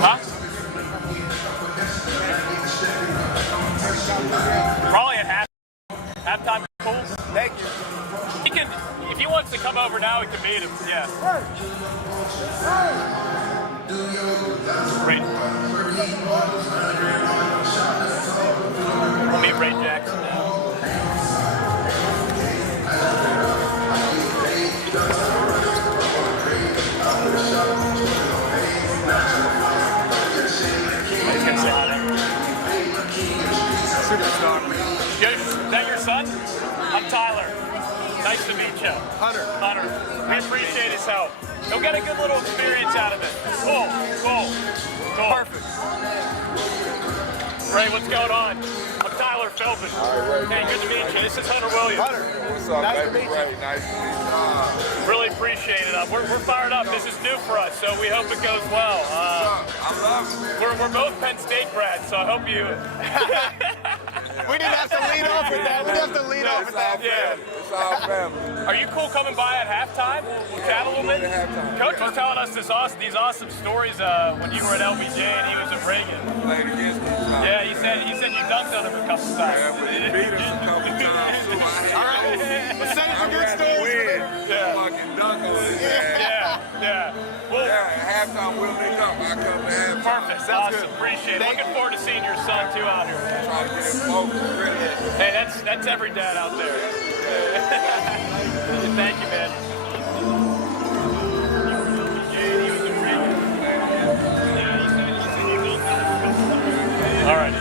Huh? Probably at halftime. Cool. Thank you. He can, if he wants to come over now, we can meet him. Yeah. Great. We'll meet Ray Jackson now. He's gonna say hi there. Superstar. Is that your son? I'm Tyler. Nice to meet you. Hunter. We appreciate his help. He'll get a good little experience out of it. Cool. Perfect. Ray, what's going on? I'm Tyler Feldman. Hey, good to meet you. This is Hunter Williams. Hunter. What's up, Nice to baby? meet you. Nice to meet you. Really appreciate it. We're fired up. This is new for us, so we hope it goes well. I love it. We're both Penn State grads, so I hope you... We didn't have to lead off with that. We didn't have to lead off with that. Yeah. It's all family. Are you cool coming by at halftime? Chat a little bit? At halftime. Coach was telling us these awesome stories when you were at LBJ and he was at Reagan. Played against me. Yeah, he said you dunked on him a couple times. Yeah, but he beat us a couple times. So All right. Let's send some good stories. Yeah. Fucking dunk on his ass. Yeah. Well, Yeah, at halftime we'll link up. I come to halftime. perfect. Sounds Awesome. good. Appreciate it. Thank Looking forward to seeing your son too out here. Try to get him focused. Really. Hey, that's every dad out there. Thank you, man. All right.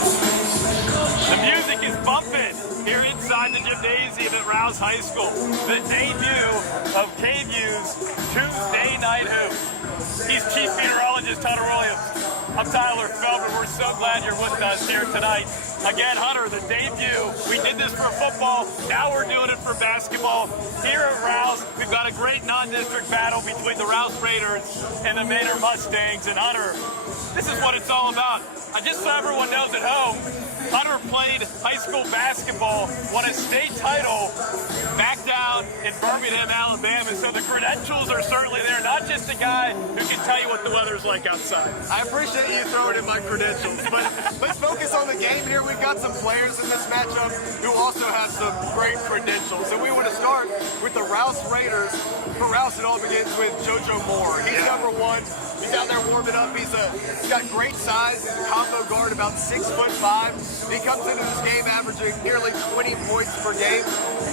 The music is bumping here inside the gymnasium at Rouse High School. The debut of KVUE's Tuesday Night Hoop. He's Chief Meteorologist Hunter Williams. I'm Tyler Feldman. We're so glad you're with us here tonight. Again, Hunter, the debut. We did this for football. Now we're doing it for basketball. Here at Rouse, we've got a great non-district battle between the Rouse Raiders and the Manor Mustangs. And Hunter, this is what it's all about. Just so everyone knows at home, Hunter played high school basketball, won a state title back down in Birmingham, Alabama. So the credentials are certainly there, not just a guy who can tell you what the weather's like outside. I appreciate you throwing in my credentials, but let's focus on the game here. We've got some players in this matchup who also have some great credentials. And we want to start with the Rouse Raiders. For Rouse, it all begins with JoJo Moore. He's number one. He's out there warming up. He's got great size. He's a combo guard, about 6'5". He comes into this game averaging nearly 20 points per game.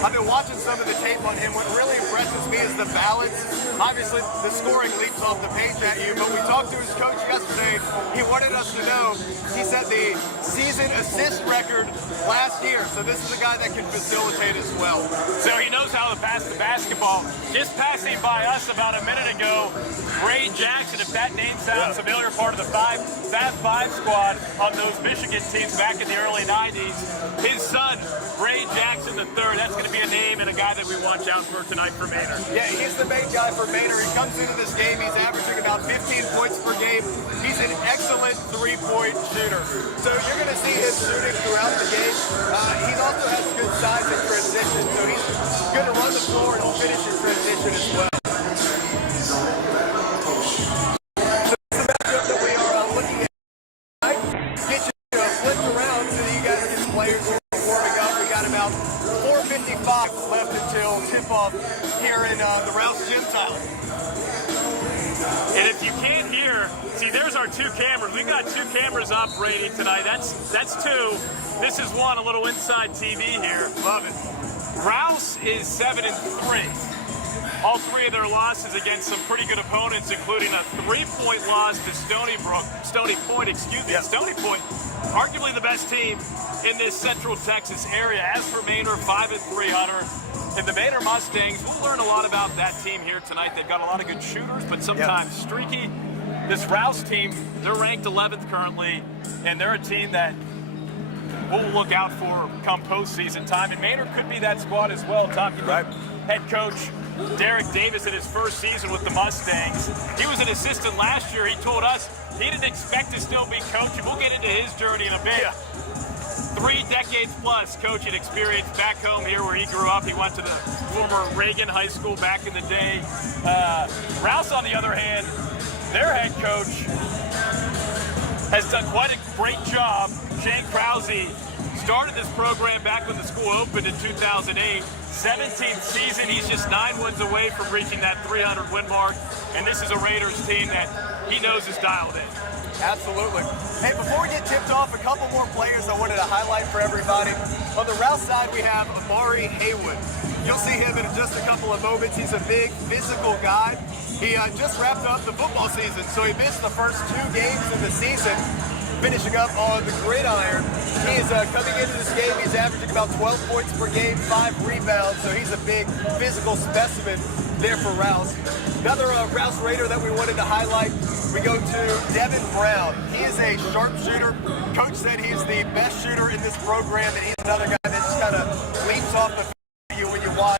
I've been watching some of the tape on him. What really impresses me is the balance. Obviously, the scoring leaps off the page at you, but we talked to his coach yesterday. He wanted us to know he set the season assist record last year, so this is a guy that can facilitate as well. So he knows how to pass the basketball. Just passing by us about a minute ago, Ray Jackson, if that name sounds familiar, part of the Fab Five squad on those Michigan teams back in the early 90s. His son, Ray Jackson III, that's going to be a name and a guy that we watch out for tonight for Manor. Yeah, he's the main guy for Manor. He comes into this game, he's averaging about 15 points per game. He's an excellent three-point shooter. So you're going to see him shooting throughout the game. He also has good size in transition, so he's going to run the floor and he'll finish in transition as well. Left until tip-off here in the Rouse Gym, Tyler. And if you can't hear, see, there's our two cameras. We've got two cameras operating tonight. That's two. This is one, a little inside TV here. Love it. Rouse is 7-3. All three of their losses against some pretty good opponents, including a 3-point loss to Stony Point, Stony Point, arguably the best team in this Central Texas area. As for Manor, 5-3, Hunter. And the Manor Mustangs, we'll learn a lot about that team here tonight. They've got a lot of good shooters, but sometimes streaky. This Rouse team, they're ranked 11th currently, and they're a team that we'll look out for come postseason time. And Manor could be that squad as well. Talking about head coach Derek Davis in his first season with the Mustangs. He was an assistant last year. He told us he didn't expect to still be coaching. We'll get into his journey in a bit. Yeah. 3 decades plus coaching experience back home here where he grew up. He went to the former Reagan High School back in the day. Rouse, on the other hand, their head coach has done quite a great job. Shane Krause started this program back when the school opened in 2008. 17th season, he's just 9 wins away from reaching that 300 win mark. And this is a Raiders team that he knows is dialed in. Absolutely. Hey, before we get tipped off, a couple more players I wanted to highlight for everybody. On the Rouse side, we have Amari Haywood. You'll see him in just a couple of moments. He's a big physical guy. He just wrapped up the football season, so he missed the first 2 games of the season, finishing up on the gridiron. He is coming into this game, he's averaging about 12 points per game, 5 rebounds, so he's a big physical specimen there for Rouse. Another Rouse Raider that we wanted to highlight, we go to Devin Brown. He is a sharpshooter. Coach said he's the best shooter in this program, and he's another guy that just kind of leaps off the field when you watch.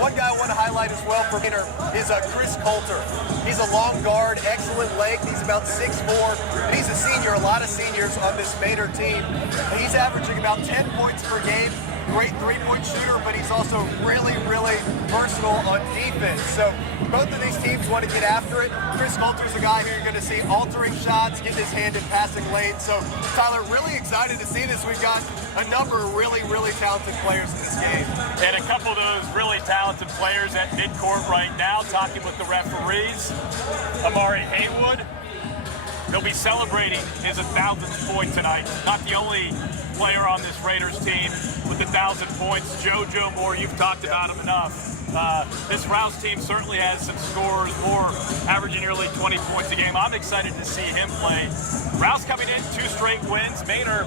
One guy I want to highlight as well for Manor is Chris Coulter. He's a long guard, excellent length. He's about 6'4", and he's a senior. A lot of seniors on this Manor team. And he's averaging about 10 points per game. Great three-point shooter, but he's also really, really versatile on defense. So both of these teams want to get after it. Chris Coulter's a guy who you're going to see altering shots, getting his hand in passing lanes. So, Tyler, really excited to see this. We've got a number of really, really talented players in this game. And a couple of those really talented players at midcourt right now, talking with the referees. Amari Haywood, he'll be celebrating his 1,000th point tonight. Not the only player on this Raiders team with 1,000 points. JoJo Moore, you've talked about him enough. This Rouse team certainly has some scorers, more averaging nearly 20 points a game. I'm excited to see him play. Rouse coming in 2 straight wins. Manor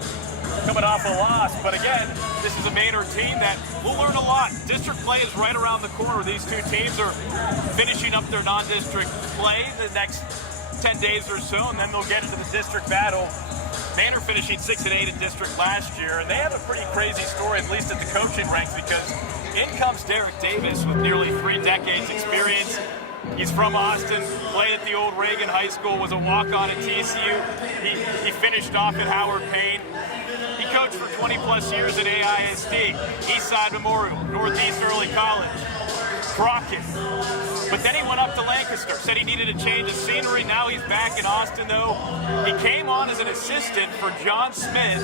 coming off a loss. But again, this is a Manor team that will learn a lot. District play is right around the corner. These 2 teams are finishing up their non-district play the next 10 days or so, and then they'll get into the district battle. Manor finishing 6-8 in district last year, and they have a pretty crazy story, at least at the coaching ranks, because in comes Derek Davis with nearly 3 decades experience. He's from Austin, played at the old Reagan High School, was a walk-on at TCU. He finished off at Howard Payne. He coached for 20-plus years at AISD, Eastside Memorial, Northeast Early College, Crockett. But then he went up to Lancaster, said he needed a change of scenery. Now he's back in Austin, though. He came on as an assistant for John Smith.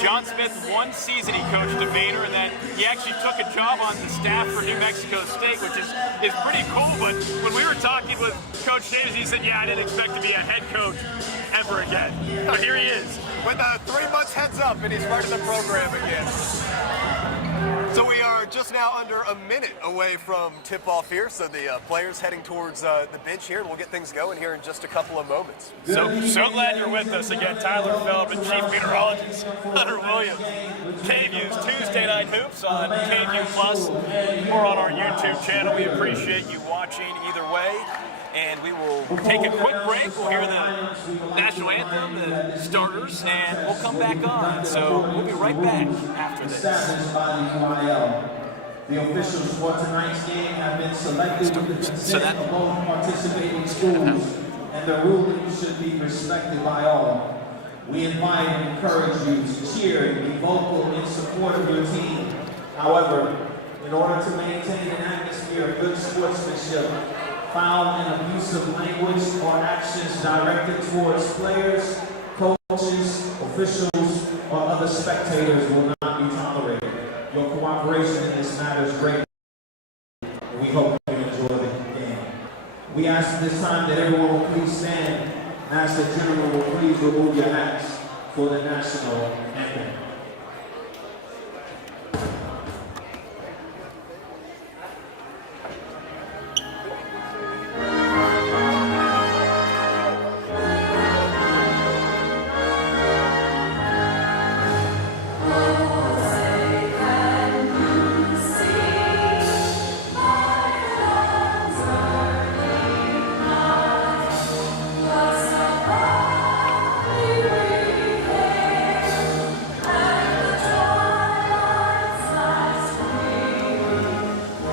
John Smith, 1 season he coached at Manor, and then he actually took a job on the staff for New Mexico State, which is pretty cool. But when we were talking with Coach Davis, he said, yeah, I didn't expect to be a head coach ever again. But here he is. With 3 months heads up, and he's running the program again. So we are just now under a minute away from tip-off here, so the players heading towards the bench here, and we'll get things going here in just a couple of moments. So glad you're with us again. Tyler Feldman, Chief Meteorologist, Hunter Williams. KVUE's Tuesday Night Hoops on KVUE Plus or on our YouTube channel. We appreciate you watching either way. And we will take a quick break. We'll hear the national anthem, the starters, and we'll come back on. So we'll be right back after this. The officials for tonight's game have been selected with the consent of both participating schools, and the ruling should be respected by all. We invite and encourage you to cheer and be vocal in support of your team. However, in order to maintain an atmosphere of good sportsmanship, foul and abusive language or actions directed towards players, coaches, officials, or other spectators will not be tolerated. Your cooperation in this matter is great, and we hope you enjoy the game. We ask at this time that everyone will please stand and ask the gentleman will please remove your hats for the national anthem.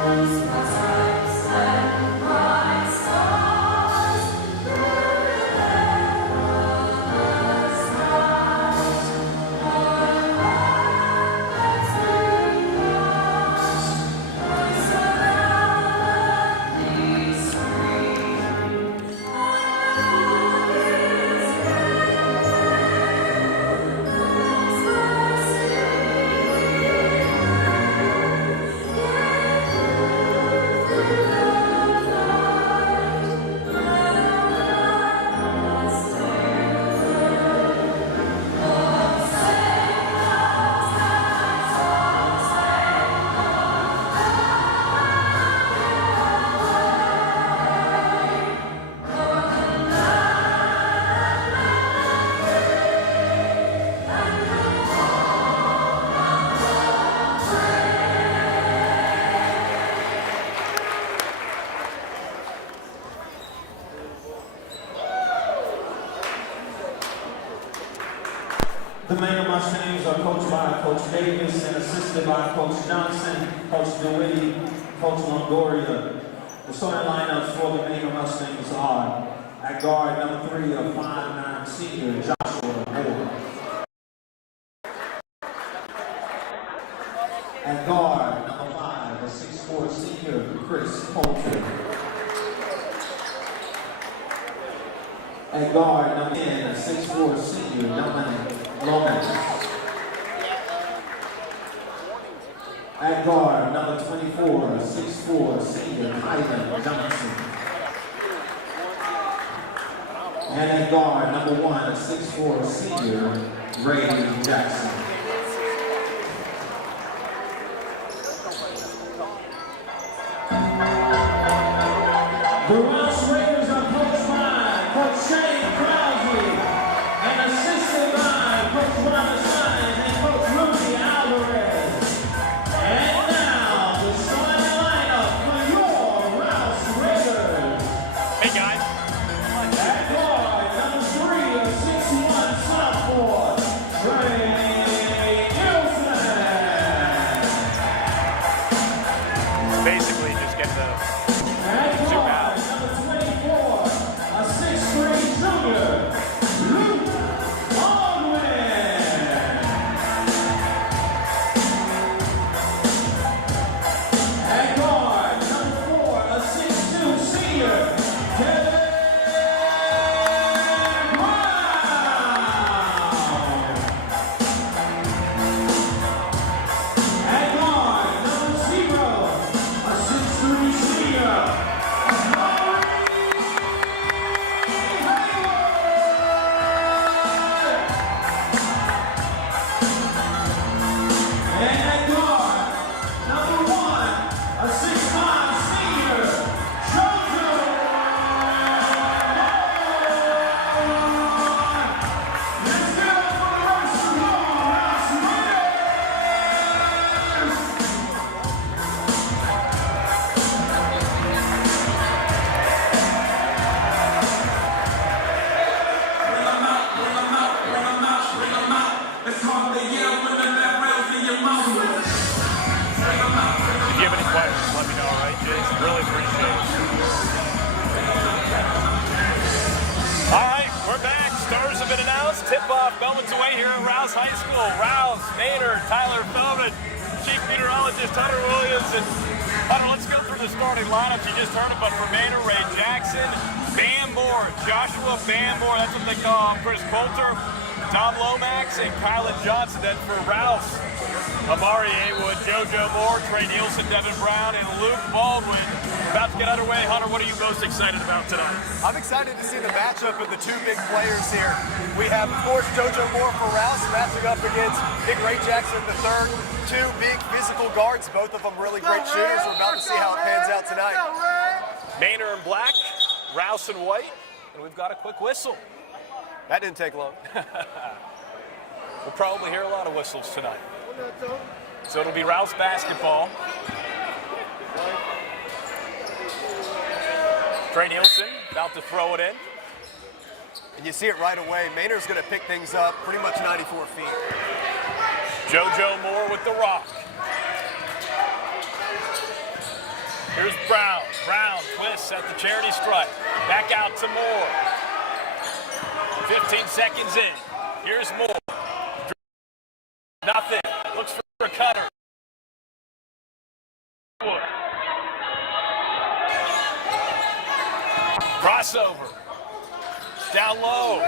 Once The Manor Mustangs are coached by Coach Davis and assisted by Coach Johnson, Coach DeWitty, Coach Longoria. The starting lineups for the Manor Mustangs are at guard number 3, a 5'9" senior, Joshua Moore. At guard number 5, a 6'4" senior, Chris Coulter. At guard number 10, a 6'4" senior, Dominic Lopez. At guard number 24, a 6'4" senior, Ivan Johnson. And at guard number 1, a 6'4" senior, Ray Jackson. The Rouse Raiders are coached by Coach Shane Krause and assisted by Coach Robert Sines and Coach Rudy Alvarez. And now, the starting lineup for your Rouse Raiders. Hey guys. At guard, number 3, a 6'1" sophomore, Trey Nielsen. Basically just get the At guard, number 24, a 6'3" junior, Luke Baldwin. At guard, number 4, a 6'2" senior, Kevin Rouse. At guard, number 0, a 6'3" senior, and at guard, number 1, a 6'5" senior, Jojo. Let's get up for the rest of your Rouse Raiders. If you have any questions, let me know, all right, Jason? Really appreciate it. All right, we're back. Stars have been announced. Tip-off moments away here at Rouse High School. Rouse, Manor, Tyler Feldman, Chief Meteorologist Hunter Williams. And Hunter, let's go through the starting lineups. You just heard it, but for Manor, Ray Jackson, Bam Moore, Joshua Bam Moore, that's what they call him, Chris Coulter, Tom Lomax, and Kylan Johnson. Then for Rouse, Amari Haywood, JoJo Moore, Trey Nielsen, Devin Brown, and Luke Baldwin. About to get underway. Hunter, what are you most excited about tonight? I'm excited to see the matchup of the two big players here. We have, of course, JoJo Moore for Rouse matching up against Big Ray Jackson III. Two big physical guards, both of them really great shooters. We're about to see how it pans out tonight. Manor in black, Rouse in white, and we've got a quick whistle. That didn't take long. We'll probably hear a lot of whistles tonight. So it'll be Rouse basketball. Trey Nielsen about to throw it in. And you see it right away. Manor's going to pick things up pretty much 94 feet. JoJo Moore with the rock. Here's Brown. Brown twists at the charity stripe. Back out to Moore. 15 seconds in. Here's Moore. Nothing. Looks for a cutter. Crossover. Down low.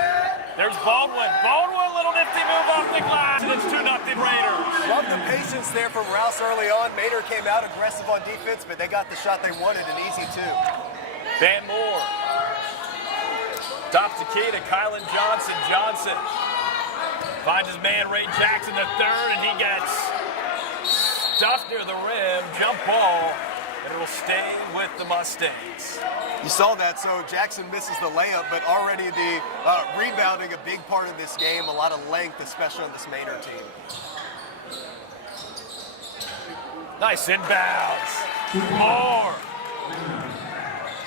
There's Baldwin. Baldwin, little nifty move off the glass, and it's 2-0 Raiders. Love the patience there from Rouse early on. Manor came out aggressive on defense, but they got the shot they wanted, an easy 2. Van Moore. Top to key to Kylan Johnson. Johnson finds his man Ray Jackson III, and he gets stuffed near the rim. Jump ball, and it will stay with the Mustangs. You saw that, so Jackson misses the layup, but already the rebounding a big part of this game, a lot of length, especially on this Manor team. Nice inbounds. Moore.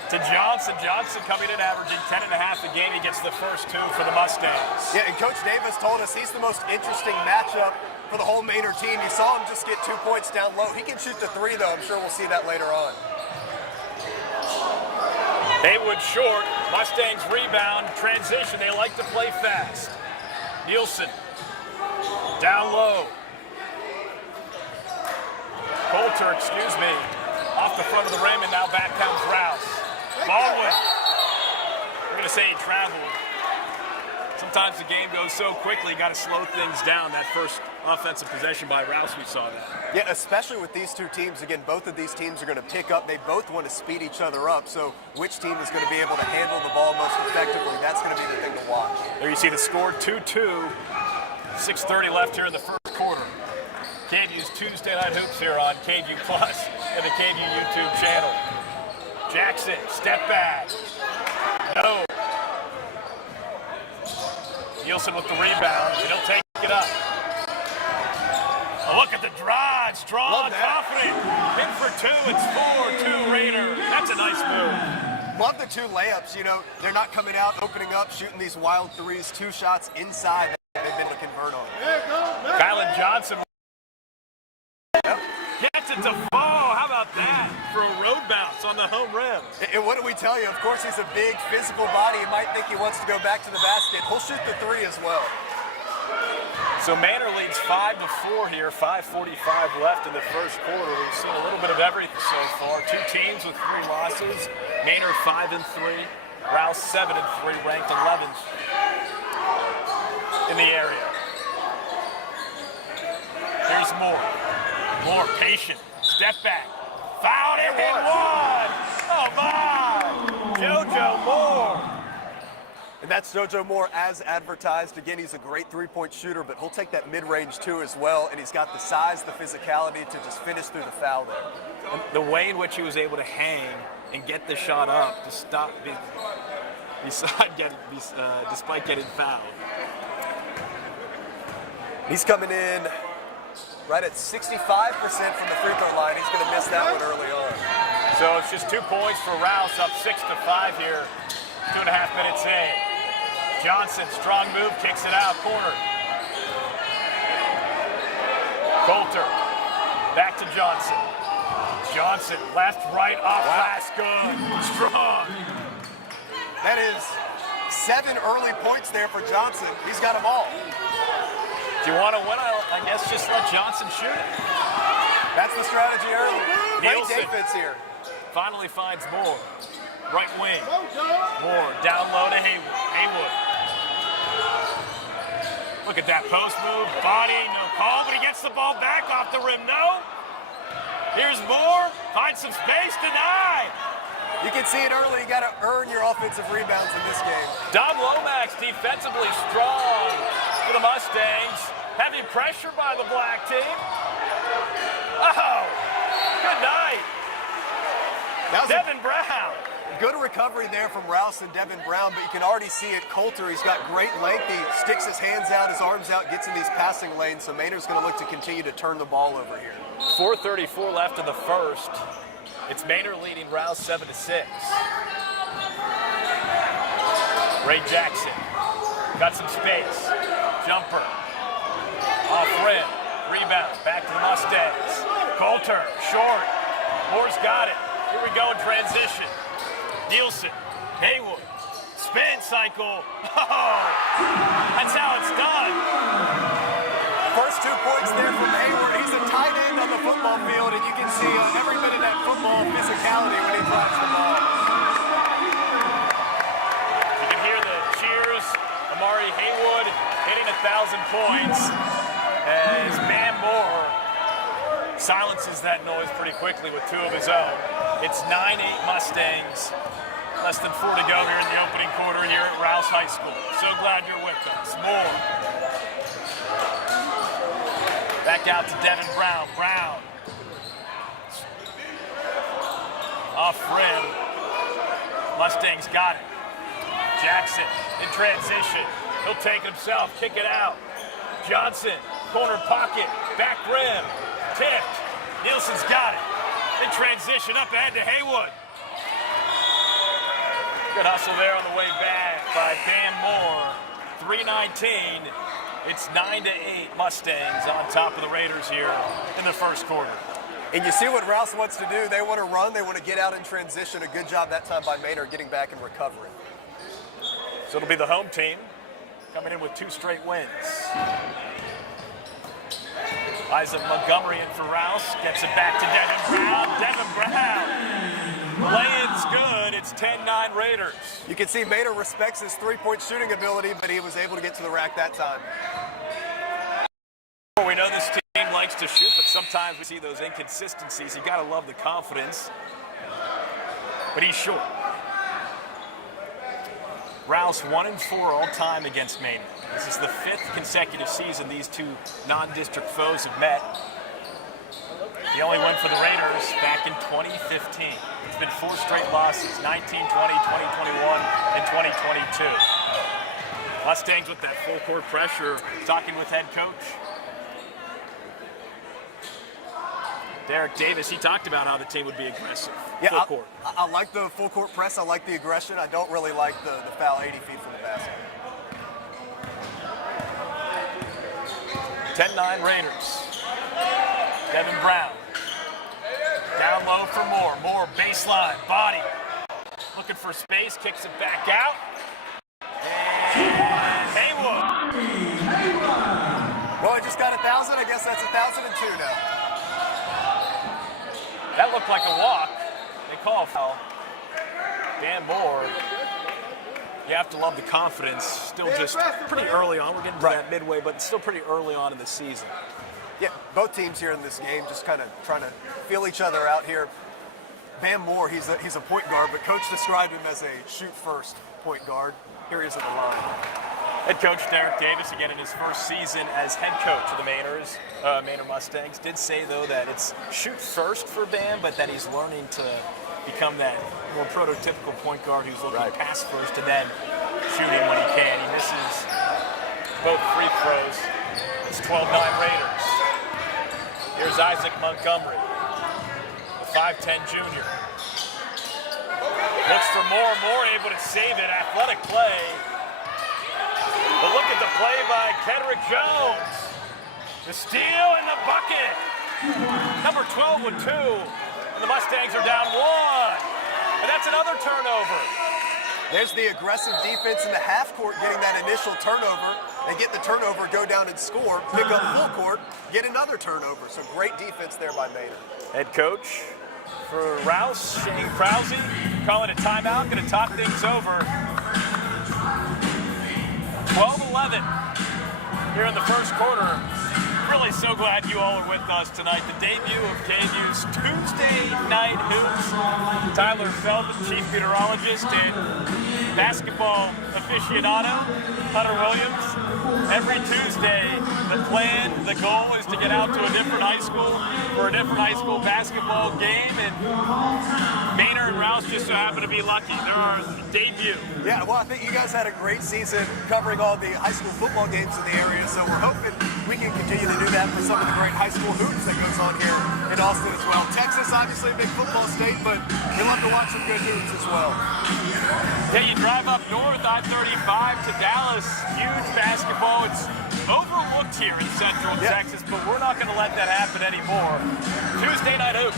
To Johnson. Johnson coming in averaging 10.5 a game. He gets the first 2 for the Mustangs. Yeah, and Coach Davis told us he's the most interesting matchup for the whole Manor team. You saw him just get 2 points down low. He can shoot the 3, though. I'm sure we'll see that later on. Haywood short. Mustangs rebound. Transition. They like to play fast. Nielsen down low. Coulter, excuse me, off the front of the rim, and now back comes Rouse. Baldwin. We're going to say he traveled. Sometimes the game goes so quickly, you got to slow things down. That first offensive possession by Rouse, we saw that. Yeah, especially with these 2 teams. Again, both of these teams are going to pick up. They both want to speed each other up. So which team is going to be able to handle the ball most effectively? That's going to be the thing to watch. There you see the score, 2-2. 6:30 left here in the first quarter. KVUE's Tuesday Night Hoops here on KVUE Plus and the KVUE YouTube channel. Jackson, step back. No. Nielsen with the rebound. He'll take it up. Look at the drive. Strong, confident. In for 2. It's 4-2 Raider. That's a nice move. Love the 2 layups. You know, they're not coming out, opening up, shooting these wild 3s. 2 shots inside that they've been able to convert on. Kylan Johnson gets it to fall. How about that for a road bounce on the home rim? And what do we tell you? Of course, he's a big physical body. You might think he wants to go back to the basket. He'll shoot the 3 as well. So Manor leads 5-4 here. 5:45 left in the first quarter. We've seen a little bit of everything so far. 2 teams with 3 losses. Manor 5-3. Rouse 7-3, ranked 11th in the area. Here's Moore. Moore patient. Step back. Fouled it and 1. Oh my! JoJo Moore. And that's JoJo Moore as advertised. Again, he's a great 3-point shooter, but he'll take that mid-range too as well. And he's got the size, the physicality to just finish through the foul there. And the way in which he was able to hang and get the shot up to stop despite getting fouled. He's coming in right at 65% from the free throw line. He's going to miss that one early on. So it's just 2 points for Rouse, up 6-5 here. 2.5 minutes in. Johnson, strong move, kicks it out, corner. Coulter, back to Johnson. Johnson, left, right, off, last, good, strong. That is 7 early points there for Johnson. He's got them all. If you want to win, I guess just let Johnson shoot it. That's the strategy early. Great Nielsen defense here. finally finds Moore. Right wing. Moore down low to Haywood. Look at that post move. Body, no call, but he gets the ball back off the rim. No. Here's Moore. Finds some space. Denied. You can see it early. You got to earn your offensive rebounds in this game. Dom Lomax defensively strong for the Mustangs. Heavy pressure by the black team. Oh, good night. Devin Brown. Good recovery there from Rouse and Devin Brown, but you can already see it. Coulter, he's got great length. He sticks his hands out, his arms out, gets in these passing lanes. So Manor's going to look to continue to turn the ball over here. 4:34 left in the first. It's Manor leading Rouse 7-6. Ray Jackson got some space. Jumper. Off rim. Rebound. Back to the Mustangs. Coulter. Short. Moore's got it. Here we go in transition. Nielsen. Haywood. Spin cycle. Oh! That's how it's done. First 2 points there from Hayward. He's a tight end on the football field, and you can see every bit of that football physicality when he drives the ball. You can hear the cheers. Amari Haywood hitting 1,000 points as Van Moore silences that noise pretty quickly with 2 of his own. It's 9-8 Mustangs. Less than 4 to go here in the opening quarter here at Rouse High School. So glad you're with us. Moore. Back out to Devin Brown. Brown. Off rim. Mustangs got it. Jackson in transition. He'll take it himself, kick it out. Johnson, corner pocket, back rim. Tipped. Nielsen's got it. In transition, up ahead to Haywood. Good hustle there on the way back by Bam Moore. 3:19. It's 9-8 Mustangs on top of the Raiders here in the first quarter. And you see what Rouse wants to do. They want to run. They want to get out in transition. A good job that time by Manor getting back and recovering. So it'll be the home team coming in with 2 straight wins. Isaac Montgomery in for Rouse. Gets it back to Devin Brown. Devin Brown. Lay-in's good. It's 10-9 Raiders. You can see Manor respects his three-point shooting ability, but he was able to get to the rack that time. We know this team likes to shoot, but sometimes we see those inconsistencies. You gotta love the confidence. But he's short. Rouse 1-4 all-time against Manor. This is the 5th consecutive season these two non-district foes have met. The only win for the Raiders back in 2015. It's been 4 straight losses, 19, 20, 2021, and 2022. Mustangs with that full court pressure, talking with head coach Derek Davis. He talked about how the team would be aggressive. Yeah, full court. I like the full court press. I like the aggression. I don't really like the foul 80 feet from the basket. 10-9 Raiders. Devin Brown. Down low for Moore. Moore baseline, body. Looking for space, kicks it back out. And Haywood. Well, he just got 1,000. I guess that's 1,002 now. That looked like a walk. They call a foul. Dan Moore. You have to love the confidence. Still just pretty early on. We're getting to that midway, but it's still pretty early on in the season. Yeah, both teams here in this game just kind of trying to feel each other out here. Bam Moore, he's a point guard, but coach described him as a shoot-first point guard. Here he is at the line. Head coach Derek Davis, again in his first season as head coach of the Manor Mustangs, did say, though, that it's shoot first for Bam, but that he's learning to become that more prototypical point guard who's looking to pass first and then shooting when he can. He misses both free throws. It's 12-9 Raiders. Here's Isaac Montgomery, the 5'10 junior. Looks for Moore. Moore able to save it. Athletic play. But look at the play by Kendrick Jones. The steal and the bucket. Number 12 with 2. And the Mustangs are down 1. And that's another turnover. There's the aggressive defense in the half court getting that initial turnover. They get the turnover, go down and score, pick up full court, get another turnover. So great defense there by Manor. Head coach for Rouse, Shane Krause, calling a timeout, going to talk things over. 12-11 here in the first quarter. Really so glad you all are with us tonight. The debut of KVUE's Tuesday Night Hoops. Tyler Feldman, chief meteorologist and basketball aficionado. Hunter Williams. Every Tuesday, the plan, the goal is to get out to a different high school for a different high school basketball game. And Manor and Rouse just so happen to be lucky. They're our debut. Yeah, well, I think you guys had a great season covering all the high school football games in the area. So we're hoping we can continue to do that for some of the great high school hoops that goes on here in Austin as well. Texas, obviously a big football state, but we love to watch some good hoops as well. Yeah, you drive up north, I-35 to Dallas, huge basketball. It's overlooked here in Central Texas, but we're not going to let that happen anymore. Tuesday Night Hoops.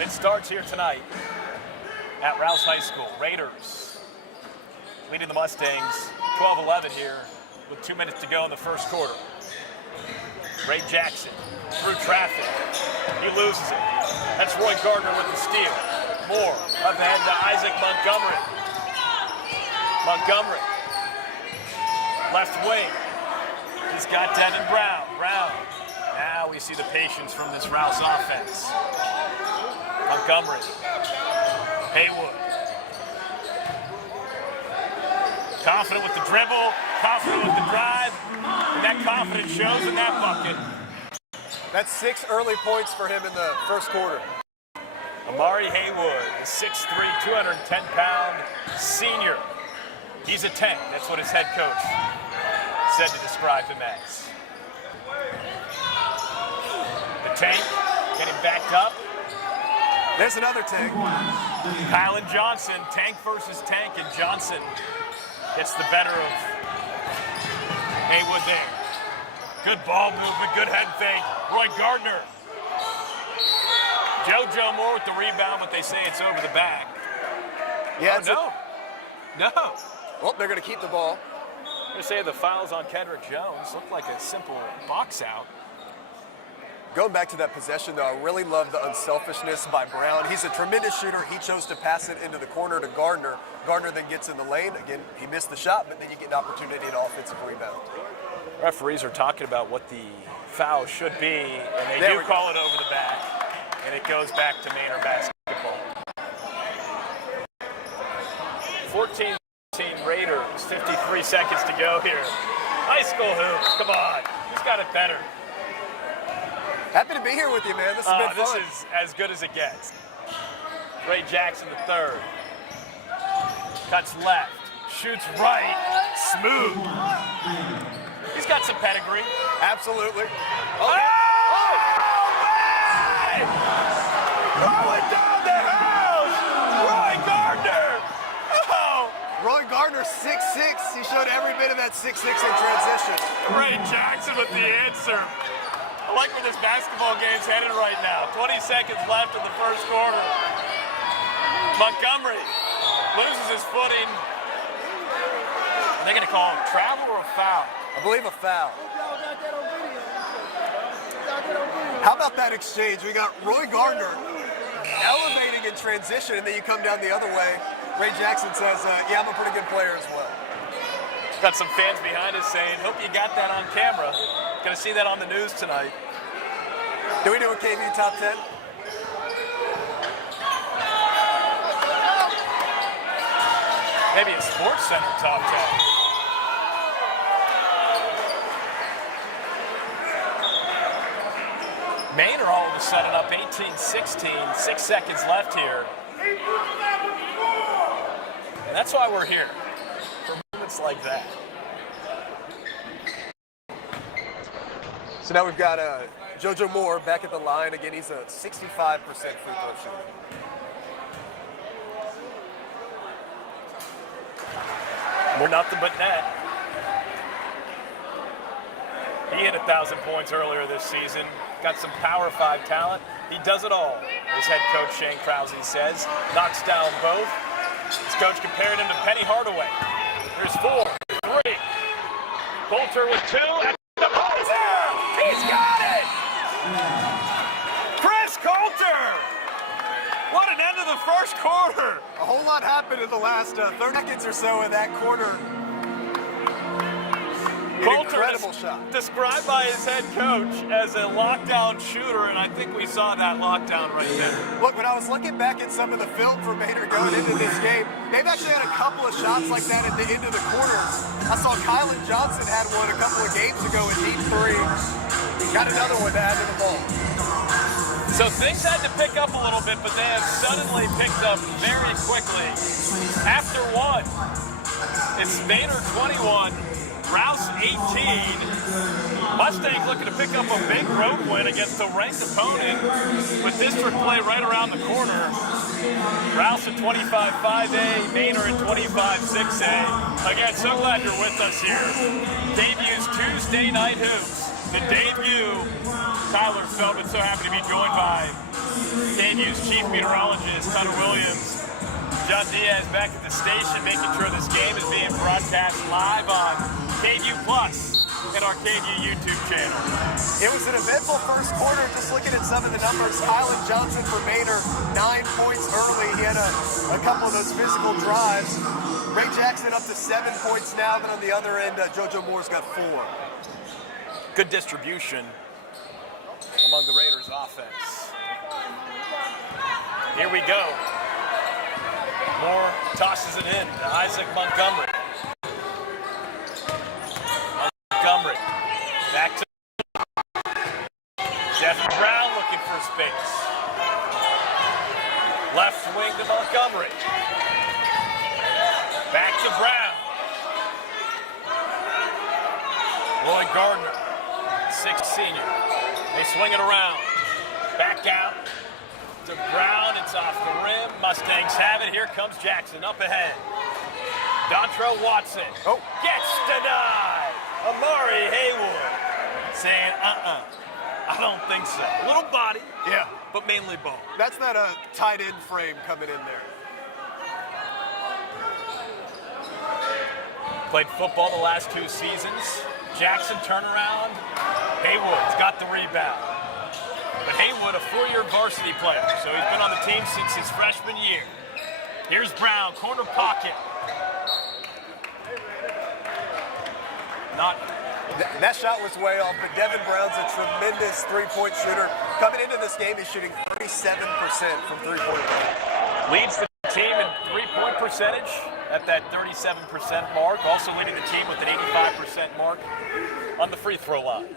It starts here tonight at Rouse High School. Raiders leading the Mustangs 12-11 here with 2 minutes to go in the first quarter. Ray Jackson through traffic. He loses it. That's Roy Gardner with the steal. Moore up ahead to Isaac Montgomery. Montgomery. Left wing. He's got Devin Brown. Brown. Now we see the patience from this Rouse offense. Montgomery. Haywood. Confident with the dribble. Confident with the drive. And that confidence shows in that bucket. That's 6 early points for him in the first quarter. Amari Haywood, the 6'3", 210-pound senior. He's a tank. That's what his head coach said to describe him as. The tank getting backed up. There's another tank. Kylan Johnson, tank versus tank, and Johnson gets the better of Haywood there. Good ball movement, good head fake. Roy Gardner. JoJo Moore with the rebound, but they say it's over the back. Yeah, No. Well, they're going to keep the ball. I'm going to say the fouls on Kendrick Jones looked like a simple box out. Going back to that possession, though, I really love the unselfishness by Brown. He's a tremendous shooter. He chose to pass it into the corner to Gardner. Gardner then gets in the lane. Again, he missed the shot, but then you get an opportunity at offensive rebound. Referees are talking about what the foul should be, and they do call it over the back, and it goes back to Manor basketball. 14 Raiders, 53 seconds to go here. High school hoops, come on. Who's got it better? Happy to be here with you, man. This has been fun. This is as good as it gets. Ray Jackson III. Cuts left. Shoots right. Smooth. He's got some pedigree. Absolutely. Oh! Way! Rolling down the house! Roy Gardner! Oh! Roy Gardner, 6'6". He showed every bit of that 6'6" in transition. Ray Jackson with the answer. I like where this basketball game's headed right now. 20 seconds left in the first quarter. Montgomery loses his footing. Are they going to call him travel or a foul? I believe a foul. How about that exchange? We got Roy Gardner elevating in transition, and then you come down the other way. Ray Jackson says, yeah, I'm a pretty good player as well. Got some fans behind us saying, hope you got that on camera. Going to see that on the news tonight. Do we do a KVUE top 10? Maybe a Sports Center top 10. Manor all of a sudden up 18-16, 6 seconds left here. And that's why we're here, for moments like that. So now we've got JoJo Moore back at the line. Again, he's a 65% free throw shooter. We're nothing but net. He hit 1,000 points earlier this season. Got some Power 5 talent. He does it all, as head coach Shane Krause says. Knocks down both. His coach compared him to Penny Hardaway. There's 4, 3. Coulter with 2. At the buzzer! He's got it! Chris Coulter! What an end of the first quarter! A whole lot happened in the last 30 seconds or so in that quarter. Coulter Incredible shot. Described by his head coach as a lockdown shooter, and I think we saw that lockdown right there. Look, when I was looking back at some of the film for Manor going into this game, they've actually had a couple of shots like that at the end of the quarters. I saw Kylan Johnson had one a couple of games ago in deep 3. Got another one to add to the ball. So things had to pick up a little bit, but they have suddenly picked up very quickly. After 1, it's Manor 21, Rouse 18. Mustangs looking to pick up a big road win against a ranked opponent with district play right around the corner. Rouse at 25-5A, Manor at 25-6A. Again, so glad you're with us here. KVUE's Tuesday Night Hoops. The debut, Tyler Feldman, so happy to be joined by KVUE's chief meteorologist, Hunter Williams. John Diaz back at the station, making sure this game is being broadcast live on KVUE Plus and our KVUE YouTube channel. It was an eventful first quarter. Just looking at some of the numbers, Kylan Johnson for Manor, 9 points early. He had a couple of those physical drives. Ray Jackson up to 7 points now, but on the other end, JoJo Moore's got 4. Good distribution among the Raiders' offense. Here we go. Moore tosses it in to Isaac Montgomery. Montgomery back to Jeff Brown looking for space. Left wing to Montgomery. Back to Brown. Roy Gardner, 6th senior. They swing it around. Back out to Brown and Shots off the rim. Mustangs have it. Here comes Jackson up ahead. Dontrell Watson gets denied. Amari Haywood saying, I don't think so. A little body, Yeah. but mainly ball. That's not a tight end frame coming in there. Played football the last 2 seasons. Jackson turnaround. Haywood's got the rebound. But Haywood, a 4-year varsity player, so he's been on the team since his freshman year. Here's Brown, corner pocket. Not. That shot was way off, but Devin Brown's a tremendous three-point shooter. Coming into this game, he's shooting 37% from three-point range. Leads the team in three-point percentage at that 37% mark. Also leading the team with an 85% mark on the free throw line.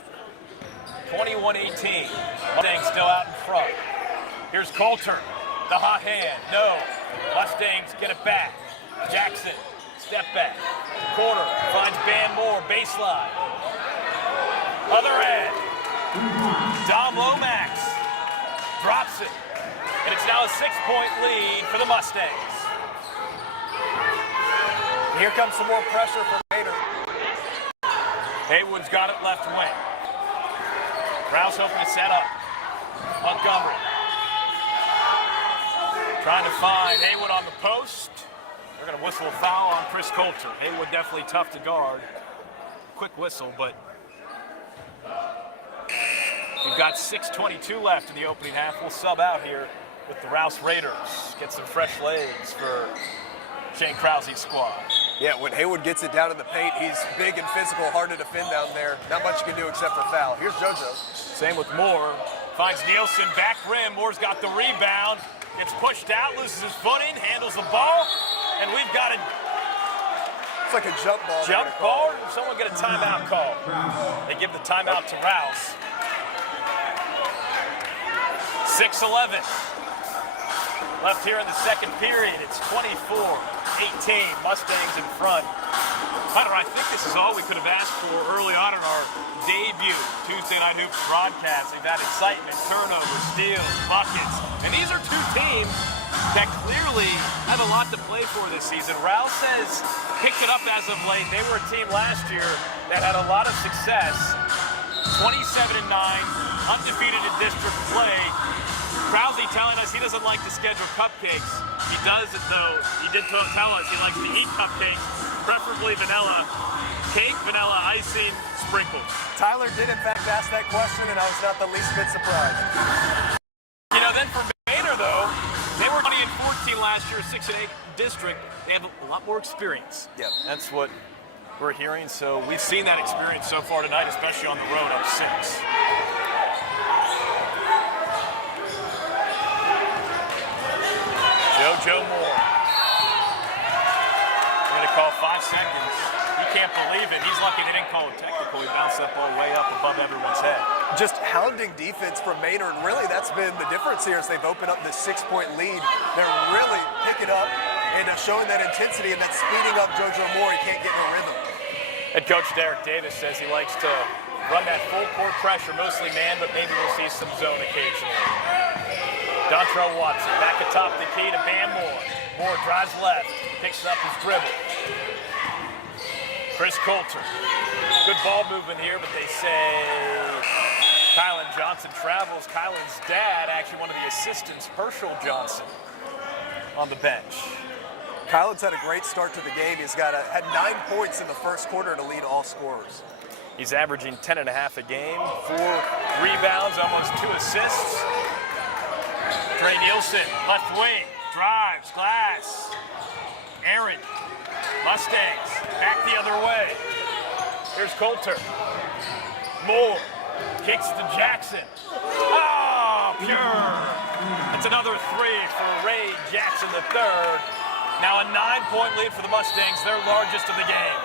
21-18. Mustangs still out in front. Here's Coulter. The hot hand. No. Mustangs get it back. Jackson. Step back. Corner. Finds Van Moore. Baseline. Other end. Dom Lomax. Drops it. And it's now a 6-point lead for the Mustangs. Here comes some more pressure from Manor. Haywood's got it left wing. Rouse hoping to set up. Montgomery. Trying to find Haywood on the post. They're going to whistle a foul on Chris Coulter. Haywood definitely tough to guard. Quick whistle, but we've got 6:22 left in the opening half. We'll sub out here with the Rouse Raiders. Get some fresh legs for Shane Krause's squad. Yeah, when Haywood gets it down in the paint, he's big and physical, hard to defend down there. Not much you can do except for foul. Here's JoJo. Same with Moore. Finds Nielsen, back rim. Moore's got the rebound. Gets pushed out, loses his footing, handles the ball, and we've got a It's like a jump ball. jump ball. Someone get a timeout call. They give the timeout to Rouse. 6:11 left here in the second period. It's 24-18. Mustangs in front. Hunter, I think this is all we could have asked for early on in our debut Tuesday Night Hoops broadcast. They've had excitement, turnovers, steals, buckets. And these are two teams that clearly have a lot to play for this season. Rouse has picked it up as of late. They were a team last year that had a lot of success. 27-9, undefeated in district play. Krause telling us he doesn't like to schedule cupcakes. He does it though. He did tell us he likes to eat cupcakes, preferably vanilla. Cake, vanilla, icing, sprinkles. Tyler did in fact ask that question, and I was not the least bit surprised. You know, then for Manor though, they were 20-14 last year, 6-8 district. They have a lot more experience. Yep. That's what we're hearing. So we've seen that experience so far tonight, especially on the road up 6. JoJo Moore. They're going to call 5 seconds. He can't believe it. He's lucky they didn't call it technical. He bounced that ball way up above everyone's head. Just hounding defense from Manor, and really that's been the difference here as they've opened up this 6-point lead. They're really picking up and showing that intensity and that speeding up JoJo Moore. He can't get in a rhythm. Head coach Derek Davis says he likes to run that full court pressure, mostly man, but maybe we'll see some zone occasionally. Dontrell Watson back atop the key to Van Moore. Moore drives left, picks up his dribble. Chris Coulter. Good ball movement here, but they say Kylan Johnson travels. Kylan's dad, actually one of the assistants, Herschel Johnson, on the bench. Kylan's had a great start to the game. He's had 9 points in the first quarter to lead all scorers. He's averaging 10.5 a game, 4 rebounds, almost 2 assists. Trey Nielsen, left wing, drives, glass. Aaron, Mustangs, back the other way. Here's Coulter. Moore, kicks to Jackson. Oh, pure. It's another 3 for Ray Jackson III. Now a 9-point lead for the Mustangs, their largest of the game.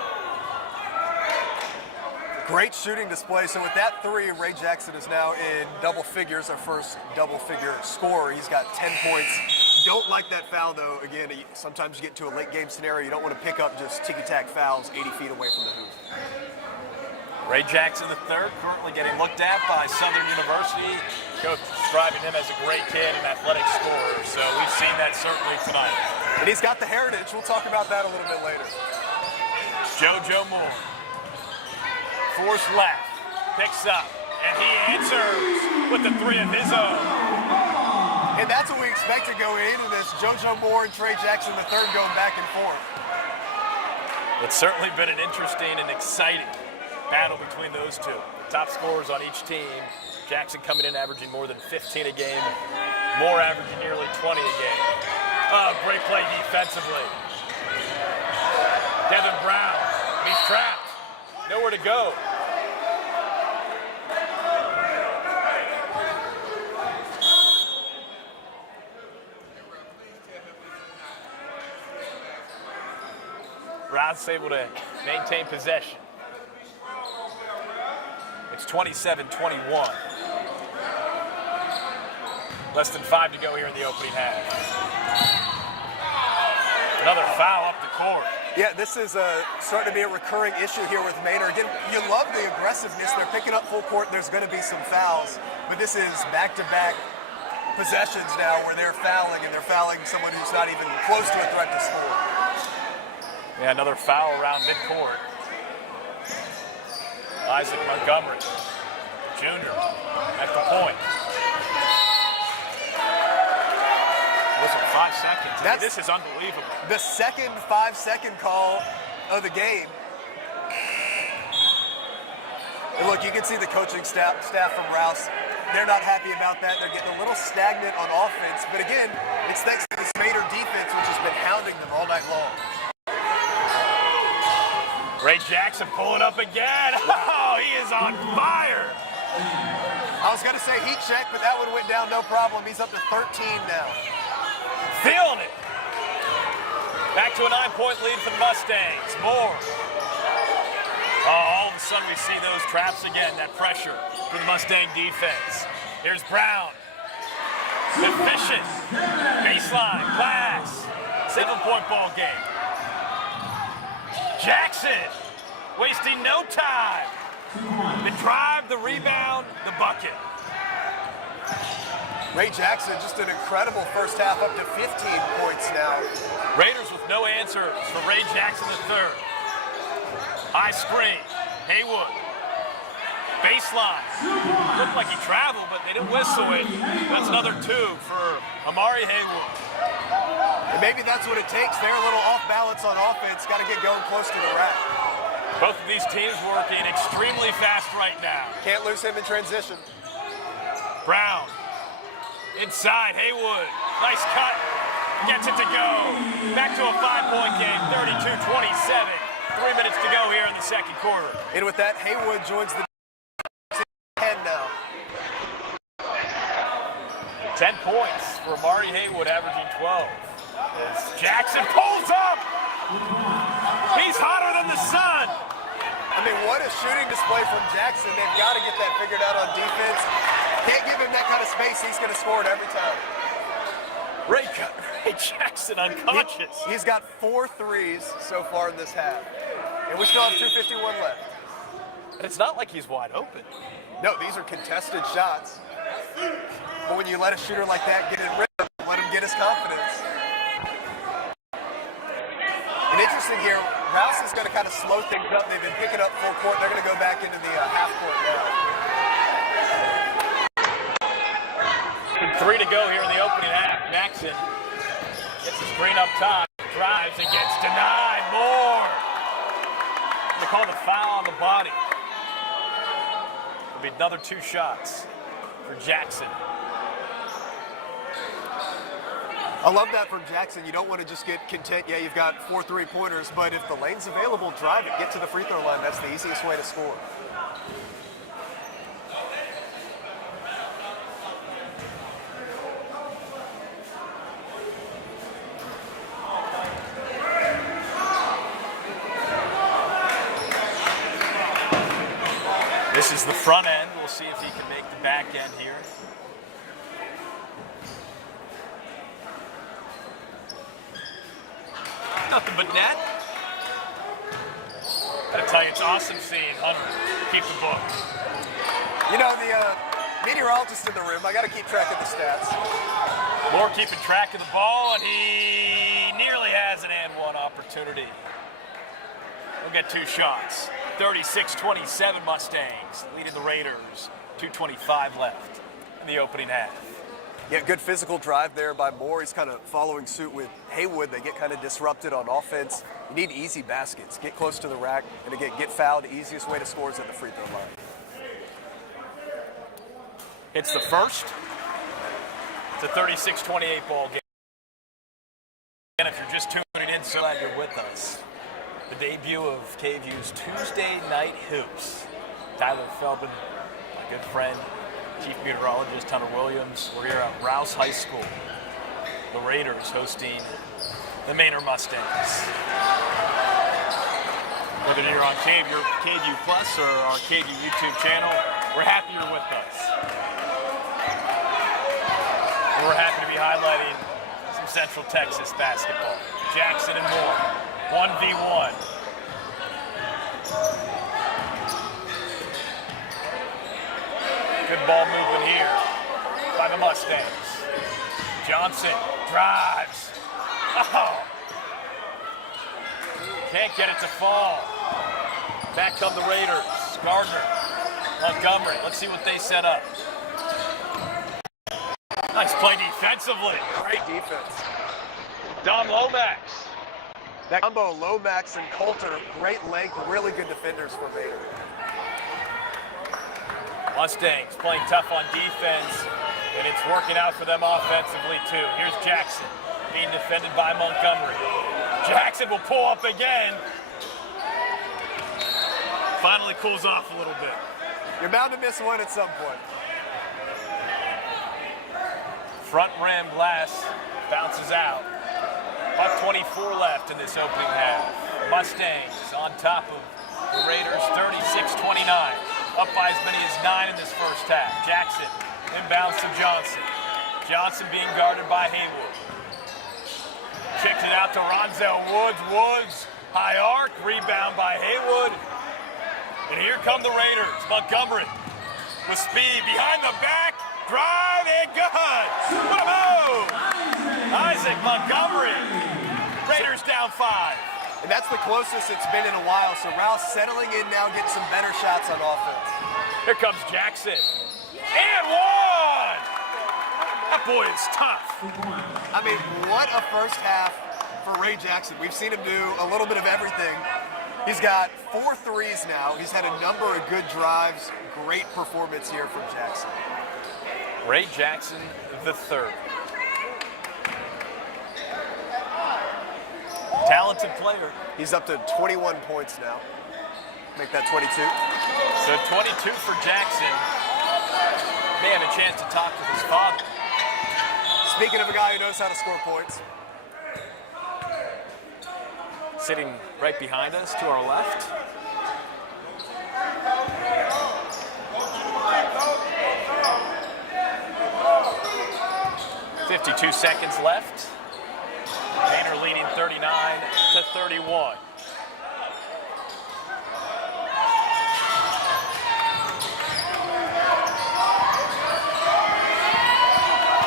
Great shooting display. So with that 3, Ray Jackson is now in double figures, our first double-figure scorer. He's got 10 points. Don't like that foul, though. Again, sometimes you get to a late-game scenario. You don't want to pick up just ticky-tack fouls 80 feet away from the hoop. Ray Jackson III currently getting looked at by Southern University Coach describing him as a great kid and athletic scorer, so we've seen that certainly tonight. And he's got the heritage. We'll talk about that a little bit later. JoJo Moore. Force left. Picks up. And he answers with the three of his own. And that's what we expect to go into this. JoJo Moore and Trey Jackson III going back and forth. It's certainly been an interesting and exciting battle between those two. Top scorers on each team. Jackson coming in averaging more than 15 a game. Moore averaging nearly 20 a game. Oh, great play defensively. Devin Brown, he's trapped. Nowhere to go. Rouse able to maintain possession. It's 27-21. Less than 5 to go here in the opening half. Another foul up the court. Yeah, this is starting to be a recurring issue here with Manor. Again, you love the aggressiveness. They're picking up full court. There's going to be some fouls. But this is back-to-back possessions now where they're fouling, and they're fouling someone who's not even close to a threat to score. Yeah, another foul around midcourt. Isaac Montgomery, Jr. at the point. Whistle 5 seconds. I mean, this is unbelievable. The second 5-second call of the game. And look, you can see the coaching staff from Rouse. They're not happy about that. They're getting a little stagnant on offense. But again, it's thanks to this Manor defense, which has been hounding them all night long. Ray Jackson pulling up again. Oh, he is on fire. I was going to say heat check, but that one went down no problem. He's up to 13 now. Feeling it. Back to a 9-point lead for the Mustangs. Moore. Oh, all of a sudden we see those traps again, that pressure for the Mustang defense. Here's Brown. Efficient. Baseline. Glass. 7-point ball game. Jackson, wasting no time. The drive, the rebound, the bucket. Ray Jackson, just an incredible first half, up to 15 points now. Raiders with no answers for Ray Jackson III. High screen, Haywood. Baseline. Looked like he traveled, but they didn't whistle it. That's another 2 for Amari Haywood. And maybe that's what it takes. They're a little off balance on offense. Got to get going close to the rack. Both of these teams working extremely fast right now. Can't lose him in transition. Brown. Inside, Haywood. Nice cut. Gets it to go. Back to a 5-point game, 32-27. 3 minutes to go here in the second quarter. And with that, Haywood joins the 10 now. 10 points for Amari Haywood, averaging 12. As Jackson pulls up. He's hotter than the sun. I mean, what a shooting display from Jackson. They've got to get that figured out on defense. Can't give him that kind of space. He's going to score it every time. Ray Jackson unconscious. He's got 4 threes so far in this half. And we still have 2:51 left. And it's not like he's wide open. No, these are contested shots. But when you let a shooter like that get in rhythm, let him get his confidence. And interesting here, Rouse is going to kind of slow things up. They've been picking up full court. They're going to go back into the half court now. 3 to go here in the opening half. Maxson gets his screen up top, drives and gets denied. More. They call the foul on the body. It'll be another 2 shots for Jackson. I love that from Jackson. You don't want to just get content. Yeah, you've got 4 3-pointers, but if the lane's available, drive it. Get to the free throw line. That's the easiest way to score. This is the front end. We'll see if he can make the back end here. Nothing but net. Gotta tell you, it's awesome seeing Hunter keep the book. You know, Meteorologist in the room. I got to keep track of the stats. Moore keeping track of the ball, and he nearly has an and one opportunity. We'll get 2 shots. 36-27 Mustangs leading the Raiders. 2:25 left in the opening half. Yeah, good physical drive there by Moore. He's kind of following suit with Haywood. They get kind of disrupted on offense. You need easy baskets. Get close to the rack, and again, get fouled. The easiest way to score is at the free throw line. It's the first. It's a 36-28 ball game. And if you're just tuning in, so glad you're with us. The debut of KVUE's Tuesday Night Hoops. Tyler Feldman, my good friend, Chief Meteorologist Hunter Williams. We're here at Rouse High School. The Raiders hosting the Manor Mustangs. Whether you're on KVUE Plus or our KVUE YouTube channel, we're happy you're with us. And we're happy to be highlighting some Central Texas basketball. Jackson and Moore, 1v1. Good ball movement here by the Mustangs. Johnson drives. Oh! Can't get it to fall. Back come the Raiders. Gardner, Montgomery. Let's see what they set up. Nice play defensively. Great defense. Dom Lomax. That combo, Lomax and Coulter, great length, really good defenders for Manor. Mustangs playing tough on defense, and it's working out for them offensively too. Here's Jackson being defended by Montgomery. Jackson will pull up again. Finally cools off a little bit. You're bound to miss one at some point. Front rim glass bounces out. About 24 left in this opening half. Mustangs on top of the Raiders, 36-29. Up by as many as 9 in this first half. Jackson inbounds to Johnson. Johnson being guarded by Haywood. Kicks it out to Ronzel Woods. Woods, high arc, rebound by Haywood. And here come the Raiders. Montgomery with speed behind the back. Drive and good. What a move! Isaac Montgomery. Raiders down 5. And that's the closest it's been in a while. So Rouse settling in now, getting some better shots on offense. Here comes Jackson. And one! That boy is tough. I mean, what a first half for Ray Jackson. We've seen him do a little bit of everything. He's got 4 threes now. He's had a number of good drives. Great performance here from Jackson. Ray Jackson III. Talented player. He's up to 21 points now. Make that 22. So 22 for Jackson. May have a chance to talk with his father. Speaking of a guy who knows how to score points. Sitting right behind us to our left. .52 seconds left. Manor leading 39-31.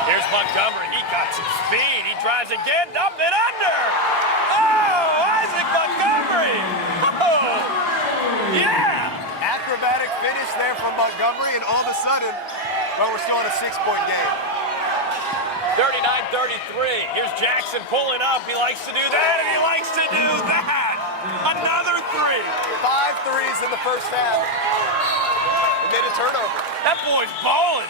Here's Montgomery. He got some speed. He drives again. Up and under. Oh, Isaac Montgomery. Oh, yeah. Acrobatic finish there from Montgomery, and all of a sudden, well, we're still in a 6-point game. 39-33. Here's Jackson pulling up. He likes to do that, and he likes to do that. Another 3. 5 threes in the first half. And then a turnover. That boy's balling.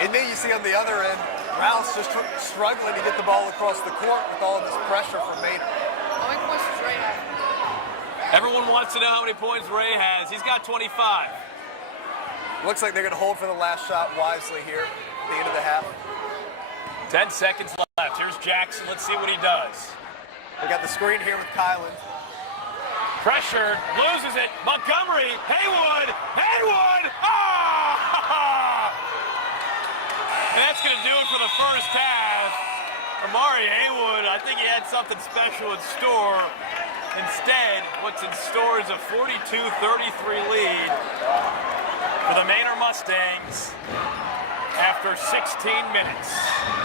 And then you see on the other end, Rouse just struggling to get the ball across the court with all of this pressure from Manor. How many points does Ray have? Everyone wants to know how many points Ray has. He's got 25. Looks like they're going to hold for the last shot wisely here at the end of the half. 10 seconds left. Here's Jackson. Let's see what he does. We got the screen here with Kylan. Pressured, loses it. Montgomery, Haywood, Haywood! Oh! And that's going to do it for the first half. Amari Haywood, I think he had something special in store. Instead, what's in store is a 42-33 lead for the Manor Mustangs after 16 minutes.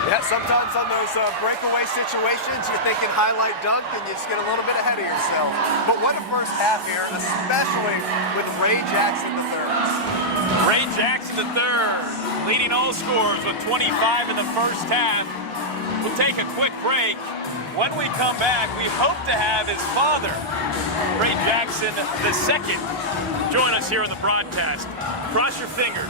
Yeah, sometimes on those breakaway situations, you're thinking highlight dunk and you just get a little bit ahead of yourself. But what a first half here, especially with Ray Jackson III. Ray Jackson III leading all scorers with 25 in the first half. We'll take a quick break. When we come back, we hope to have his father, Ray Jackson II, join us here on the broadcast. Cross your fingers.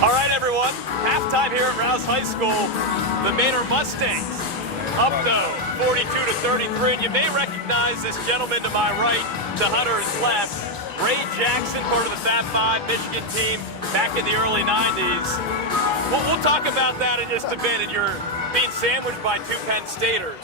All right, everyone. Halftime here at Rouse High School. The Manor Mustangs up, though, 42-33. And you may recognize this gentleman to my right, to Hunter's left. Ray Jackson, part of the Fab Five Michigan team back in the early 90s. We'll talk about that in just a bit. And you're being sandwiched by two Penn Staters.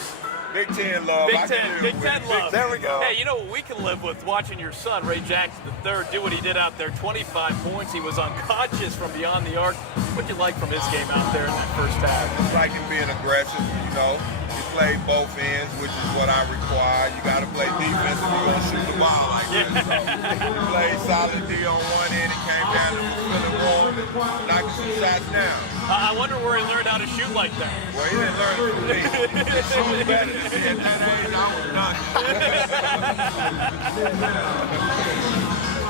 Big Ten love. Big Ten love. There we go. Hey, you know what we can live with? Watching your son, Ray Jackson III, do what he did out there. 25 points. He was unconscious from beyond the arc. What'd you like from his game out there in that first half? It's like him being aggressive, you know. You play both ends, which is what I require. You got to play defense if you're going to shoot the ball like this. So he played solid D on one end. It came down to feeling warm and knocking some shots down. I wonder where he learned how to shoot like that. Well, he didn't learn it from me. He shoots better than me at that age. I was done.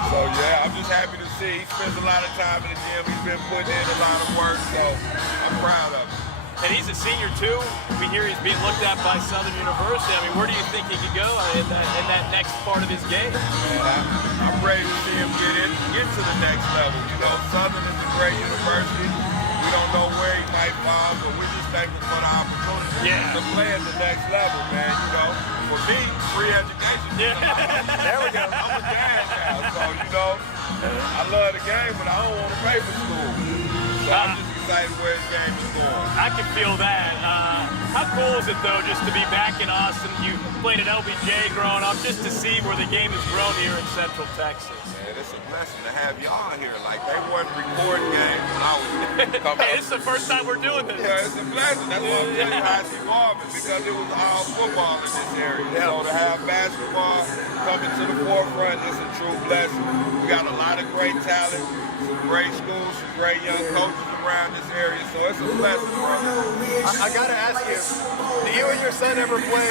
So, yeah, I'm just happy to see. He spends a lot of time in the gym. He's been putting in a lot of work, so I'm proud of him. And he's a senior, too. We hear he's being looked at by Southern University. I mean, where do you think he could go in that next part of his game? Man, I'm ready to see him get to the next level. You know, Southern is a great university. We don't know where he might fall, but we're just thankful for the opportunity to play at the next level, man. You know, for me, free education. There we go. I'm a dad now, so you know, I love the game, but I don't want to pay for school. So I'm just excited where this game is going. I can feel that. How cool is it, though, just to be back in Austin? You played at LBJ growing up, just to see where the game has grown here in Central Texas. Man, it's a blessing to have y'all here. Like, they weren't recording games when I was coming Hey, up. this is the first time we're doing this. Yeah, it's a blessing. That's why I'm telling you how it's evolving, because it was all football in this area. So to have basketball coming to the forefront is a true blessing. We got a lot of great talent, some great schools, some great young coaches around this area, so it's a blessing, bro. I gotta ask you, do you and your son ever play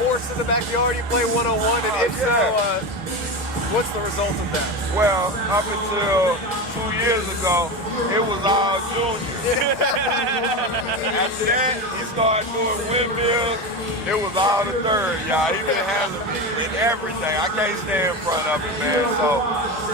force in the backyard? You play one-on-one, and if so, what's the result of that? Well, up until 2 years ago, it was all juniors. After that, he started doing windmills. It was all the third, y'all. He been handling me in everything. I can't stand in front of him, man. So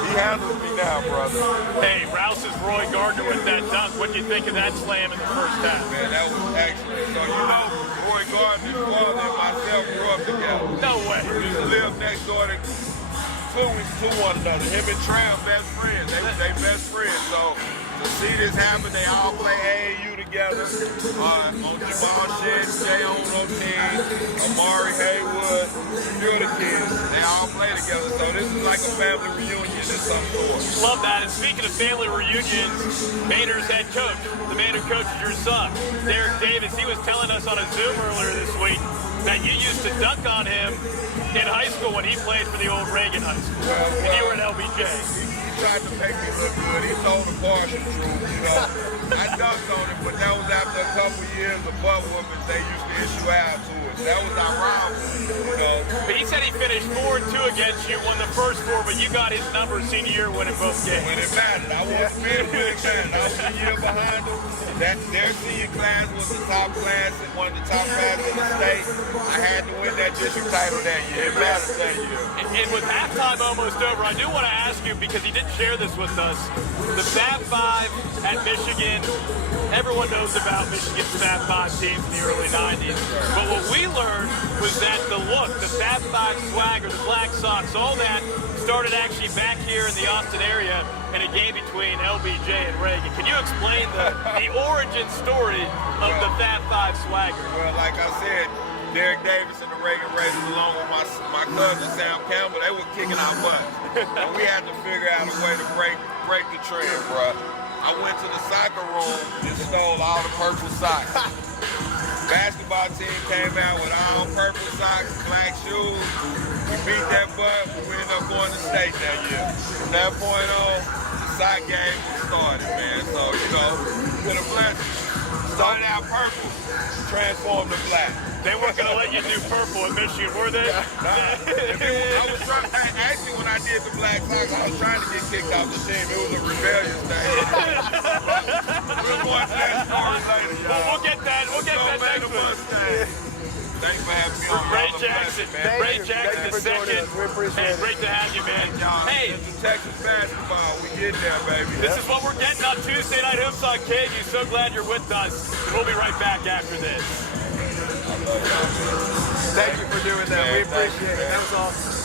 he handles me now, brother. Hey, Rouse's Roy Gardner with that dunk. What do you think of that slam in the first half? Man, that was excellent. So you know, Roy Gardner's father and myself grew up together. No way. We used to live next door to one another. Him and Tram best friends. They best friends. So to see this happen, they all play AAU together. On Jamal Shed, Jay on team, Amari Haywood, few of the kids. They all play together. So this is like a family reunion in some sort. Love that. And speaking of family reunions, Manor's head coach, the Manor coach is your son, Derek Davis. He was telling us on a Zoom earlier this week that you used to dunk on him in high school when he played for the old Reagan High School, and you were at LBJ. He tried to make me look good. He told the partial truth, you know. I dunked on him, but that was after a couple years of butt whoopings they used to issue out to us. That was our rivalry, you know. But he said he finished 4-2 against you, won the first 4, but you got his number senior year winning both games. When it mattered, I wasn't being when it mattered. I was a year behind them. Their senior class was the top class and one of the top classes in the state. I had to win that district title that year. It mattered that year. And with halftime almost over, I do want to ask you, because he did share this with us, the Fab Five at Michigan, everyone knows about Michigan's Fab Five teams in the early 90s. But what we learned was that the look, the Fab Five swagger, the Black Sox, all that started actually back here in the Austin area in a game between LBJ and Reagan. Can you explain the origin story of the Fab Five swagger? Well, like I said, Derek Davis and the Reagan Raiders, along with my cousin Sam Campbell, they were kicking our butts. And we had to figure out a way to break the trend, bro. I went to the soccer room and stole all the purple socks. Basketball team came out with all purple socks, black shoes. We beat that butt. We ended up going to state that year. From that point on, the sock game started, man. So, you know, it's been a blessing. Started out purple, transformed to black. They weren't going to let you do purple at Michigan, were they? I was trying, actually, when I did the black socks, I was trying to get kicked off the team. It was a rebellious thing. We'll go into that story later, y'all. We'll get that. We'll get that next week. Thanks for having me on. Ray Jackson, man. Ray Jackson the second. We appreciate it. Great to have you, man. Hey, Texas basketball, we get there, baby. this is what we're getting on Tuesday Night Hoops on KVUE. So glad you're with us. We'll be right back after this. Thank you for doing that. We appreciate it. That was awesome.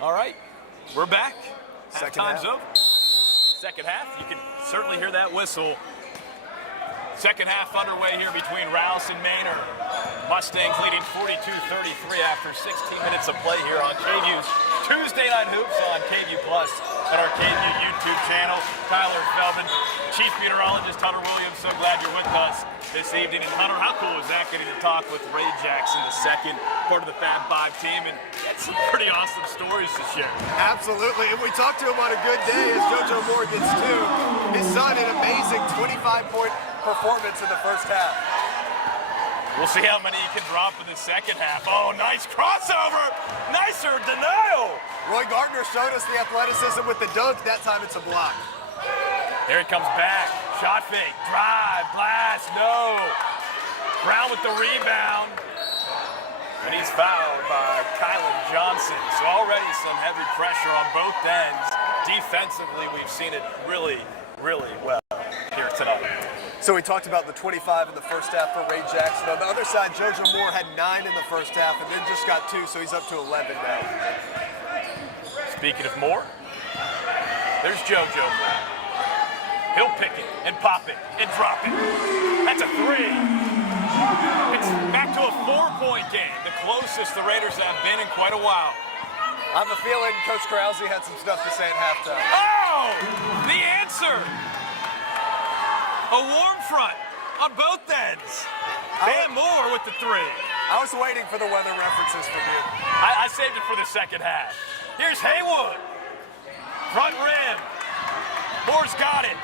All right, we're back. Second Halftime's half. over. Second half, you can certainly hear that whistle. Second half underway here between Rouse and Manor. Mustangs leading 42-33 after 16 minutes of play here on KVUE's Tuesday Night Hoops on KVUE Plus and our KVUE YouTube channel. Tyler Feldman, Chief Meteorologist Hunter Williams, so glad you're with us this evening. And Hunter, how cool is that getting to talk with Ray Jackson II, part of the Fab Five team, and had some pretty awesome stories to share. Absolutely, and we talked to him on a good day as JoJo Moore gets two. His son, an amazing 25-point performance in the first half. We'll see how many he can drop in the second half. Oh, nice crossover. Nicer denial. Roy Gardner showed us the athleticism with the dunk. That time it's a block. There he comes back. Shot fake. Drive. Blast. No. Brown with the rebound. And he's fouled by Kylan Johnson. So already some heavy pressure on both ends. Defensively, we've seen it really, really well here tonight. So we talked about the 25 in the first half for Ray Jackson. On the other side, JoJo Moore had 9 in the first half and then just got 2, so he's up to 11 now. Speaking of Moore, there's JoJo Moore. He'll pick it and pop it and drop it. That's a 3. It's back to a 4-point game, the closest the Raiders have been in quite a while. I have a feeling Coach Krause had some stuff to say at halftime. Oh, the answer. A warm front on both ends. Van Moore with the 3. I was waiting for the weather references from you. I saved it for the second half. Here's Haywood. Front rim. Moore's got it.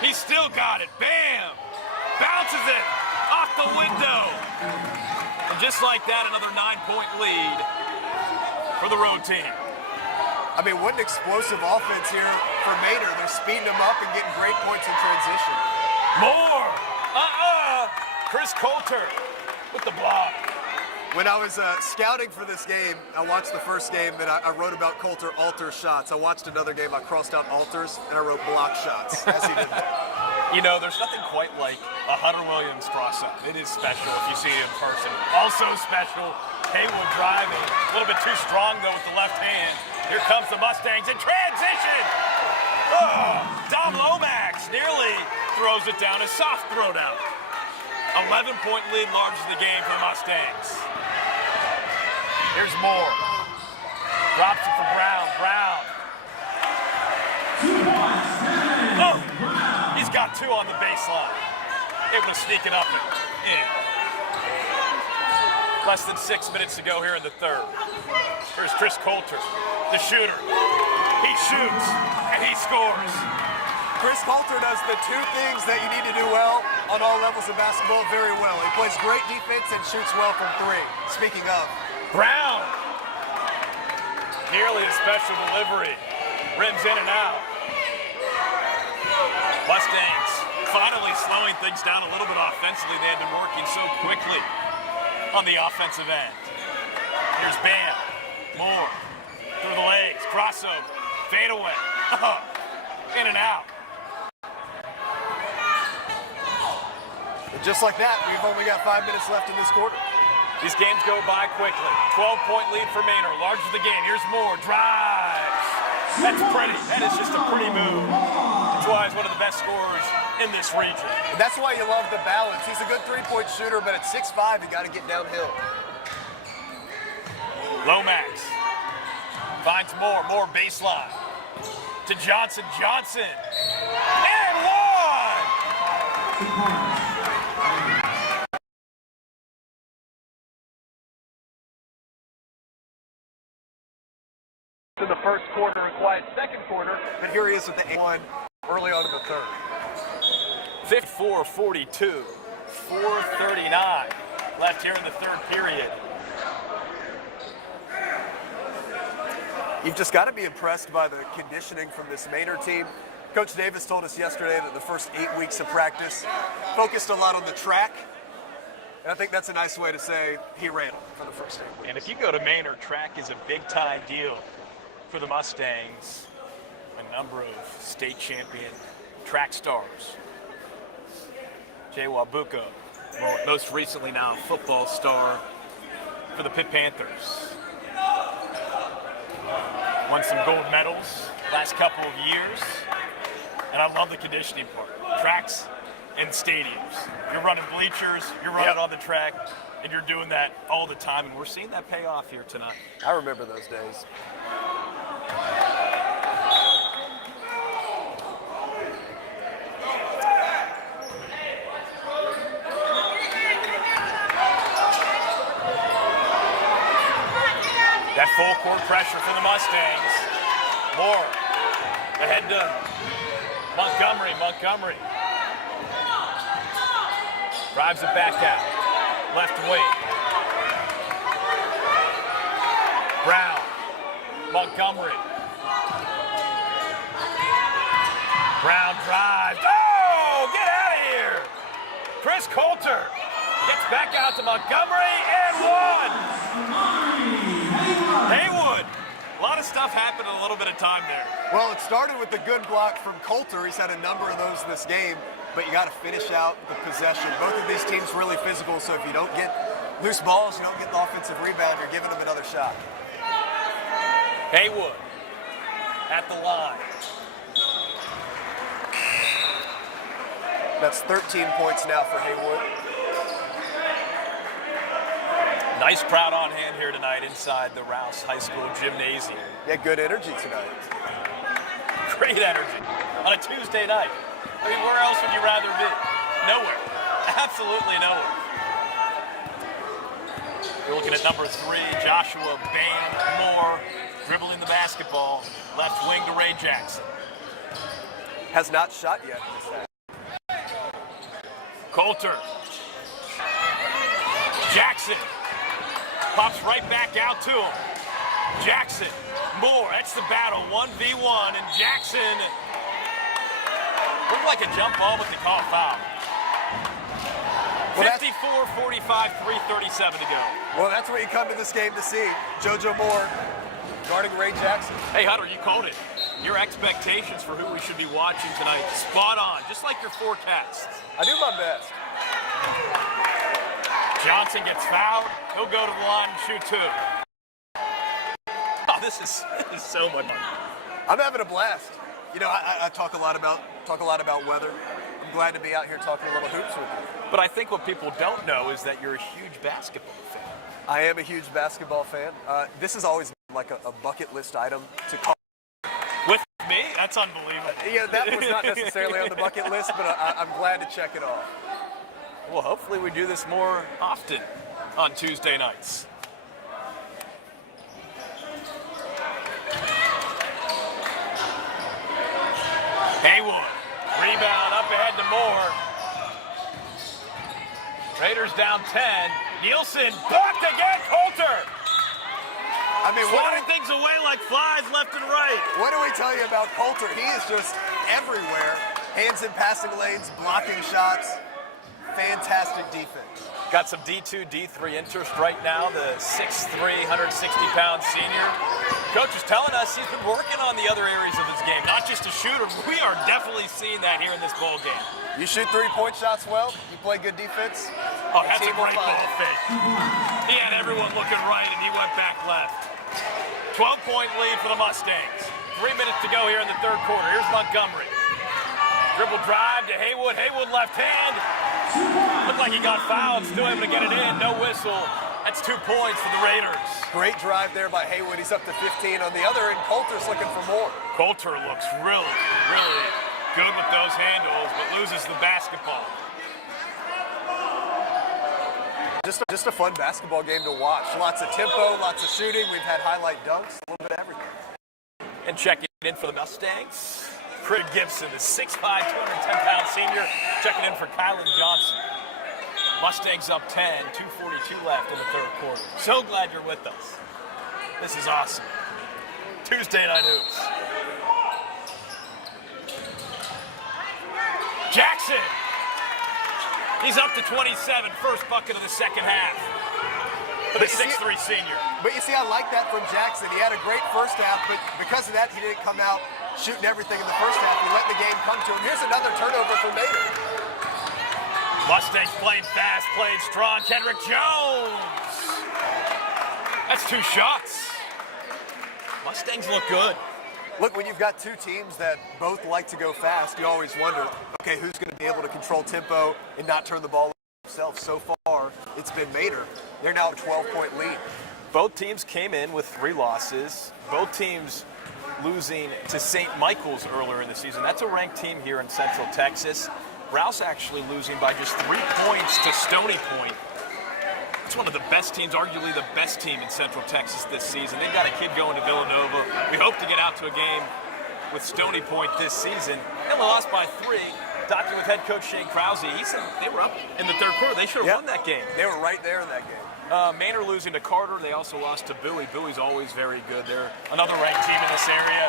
He's still got it. Bam. Bounces it off the window. And just like that, another 9-point lead for the road team. I mean, what an explosive offense here for Manor. They're speeding them up and getting great points in transition. More. Chris Coulter with the block. When I was scouting for this game, I watched the first game and I wrote about Coulter alter shots. I watched another game, I crossed out alters, and I wrote block shots as he did that. You know, there's nothing quite like a Hunter Williams cross-up. It is special if you see it in person. Also special, Haywood driving. A little bit too strong, though, with the left hand. Here comes the Mustangs in transition. Oh, Dom Lomax nearly throws it down. A soft throw down. 11-point lead, largest of the game for the Mustangs. Here's Moore. Drops it for Brown. Brown. Oh, he's got 2 on the baseline. Able to sneak it up and in. Less than 6 minutes to go here in the third. Here's Chris Coulter, the shooter. He shoots and he scores. Chris Coulter does the 2 things that you need to do well on all levels of basketball very well. He plays great defense and shoots well from 3. Speaking of. Brown. Nearly a special delivery. Rims in and out. Mustangs finally slowing things down a little bit offensively. They had been working so quickly on the offensive end. Here's Bam. Moore. Through the legs. Crossover. Fade away. In and out. And just like that, we've only got 5 minutes left in this quarter. These games go by quickly. 12-point lead for Manor. Largest of the game. Here's Moore. Drives. That's pretty. That is just a pretty move. That's why he's one of the best scorers in this region. And that's why you love the balance. He's a good 3-point shooter, but at 6'5", you got to get downhill. Lomax finds Moore. Moore baseline. To Johnson. Johnson. And 1! In the first quarter and quiet second quarter. But here he is with the 1 early on in the third. 54-42. 4:39 left here in the third period. You've just got to be impressed by the conditioning from this Manor team. Coach Davis told us yesterday that the first 8 weeks of practice focused a lot on the track. And I think that's a nice way to say he ran for the first 8 weeks. And if you go to Manor, track is a big-time deal for the Mustangs. A number of state champion track stars. Jay Wabuka, most recently now a football star for the Pitt Panthers. Won some gold medals last couple of years. And I love the conditioning part. Tracks and stadiums. You're running bleachers, you're running on the track, and you're doing that all the time. And we're seeing that pay off here tonight. I remember those days. That full court pressure for the Mustangs. Moore ahead to Montgomery. Montgomery drives it back out. Left wing. Brown. Montgomery. Brown drives. Oh, get out of here. Chris Coulter gets back out to Montgomery and one. Haywood. A lot of stuff happened in a little bit of time there. Well, it started with the good block from Coulter. He's had a number of those this game, but you got to finish out the possession. Both of these teams really physical, so if you don't get loose balls, you don't get the offensive rebound, you're giving them another shot. Haywood at the line. That's 13 points now for Haywood. Nice crowd on hand here tonight inside the Rouse High School gymnasium. Yeah, good energy tonight. Great energy on a Tuesday night. I mean, where else would you rather be? Nowhere. Absolutely nowhere. We're looking at number 3, Joshua Moore, dribbling the basketball. Left wing to Ray Jackson. Has not shot yet in this half. Coulter. Jackson. Pops right back out to him. Jackson, Moore, that's the battle, 1v1, and Jackson looked like a jump ball, but they call a foul. 54-45, 3:37 to go. Well, that's what you come to this game to see. JoJo Moore guarding Ray Jackson. Hey, Hunter, you called it. Your expectations for who we should be watching tonight, spot on, just like your forecasts. I do my best. Johnson gets fouled. He'll go to the line and shoot 2. Oh, this is so much fun. I'm having a blast. You know, I talk a lot about weather. I'm glad to be out here talking a little hoops with you. But I think what people don't know is that you're a huge basketball fan. I am a huge basketball fan. This has always been like a bucket list item to call. With me? That's unbelievable. Yeah, that was not necessarily on the bucket list, but I'm glad to check it off. Well, hopefully we do this more often on Tuesday nights. Haywood, rebound up ahead to Moore. Raiders down 10. Nielsen, blocked again, Coulter. I mean, swatting things away like flies left and right. What do we tell you about Coulter? He is just everywhere. Hands in passing lanes, blocking shots. Fantastic defense. Got some D2, D3 interest right now, the 6'3", 160-pound senior. Coach is telling us he's been working on the other areas of his game, not just a shooter. We are definitely seeing that here in this ball game. You shoot 3-point shots well, you play good defense. Oh, that's a great ball fake. He had everyone looking right, and he went back left. 12-point lead for the Mustangs. 3 minutes to go here in the third quarter. Here's Montgomery. Dribble drive to Haywood. Haywood left hand. Looked like he got fouled. Still able to get it in. No whistle. That's 2 points for the Raiders. Great drive there by Haywood. He's up to 15. On the other end, Coulter's looking for more. Coulter looks really, really good with those handles, but loses the basketball. Just a fun basketball game to watch. Lots of tempo, lots of shooting. We've had highlight dunks, a little bit of everything. And checking in for the Mustangs, Craig Gibson, the 6'5", 210-pound senior, checking in for Kylan Johnson. Mustangs up 10, 2:42 left in the third quarter. So glad you're with us. This is awesome. Tuesday Night Hoops. Jackson. He's up to 27, first bucket of the second half. For the 6'3" senior. But you see, I like that from Jackson. He had a great first half, but because of that, he didn't come out shooting everything in the first half. He let the game come to him. Here's another turnover for Manor. Mustangs playing fast, playing strong. Kendrick Jones. That's 2 shots. Mustangs look good. Look, when you've got two teams that both like to go fast, you always wonder, okay, who's going to be able to control tempo and not turn the ball over themselves? So far, it's been Manor. They're now a 12-point lead. Both teams came in with 3 losses. Both teams losing to St. Michael's earlier in the season. That's a ranked team here in Central Texas. Rouse actually losing by just 3 points to Stony Point. It's one of the best teams, arguably the best team in Central Texas this season. They've got a kid going to Villanova. We hope to get out to a game with Stony Point this season. And they lost by 3. Talking with head coach Shane Krause, he said they were up in the third quarter. They should have won that game. They were right there in that game. Manor losing to Carter. They also lost to Bowie. Bowie's always very good. They're another ranked team in this area.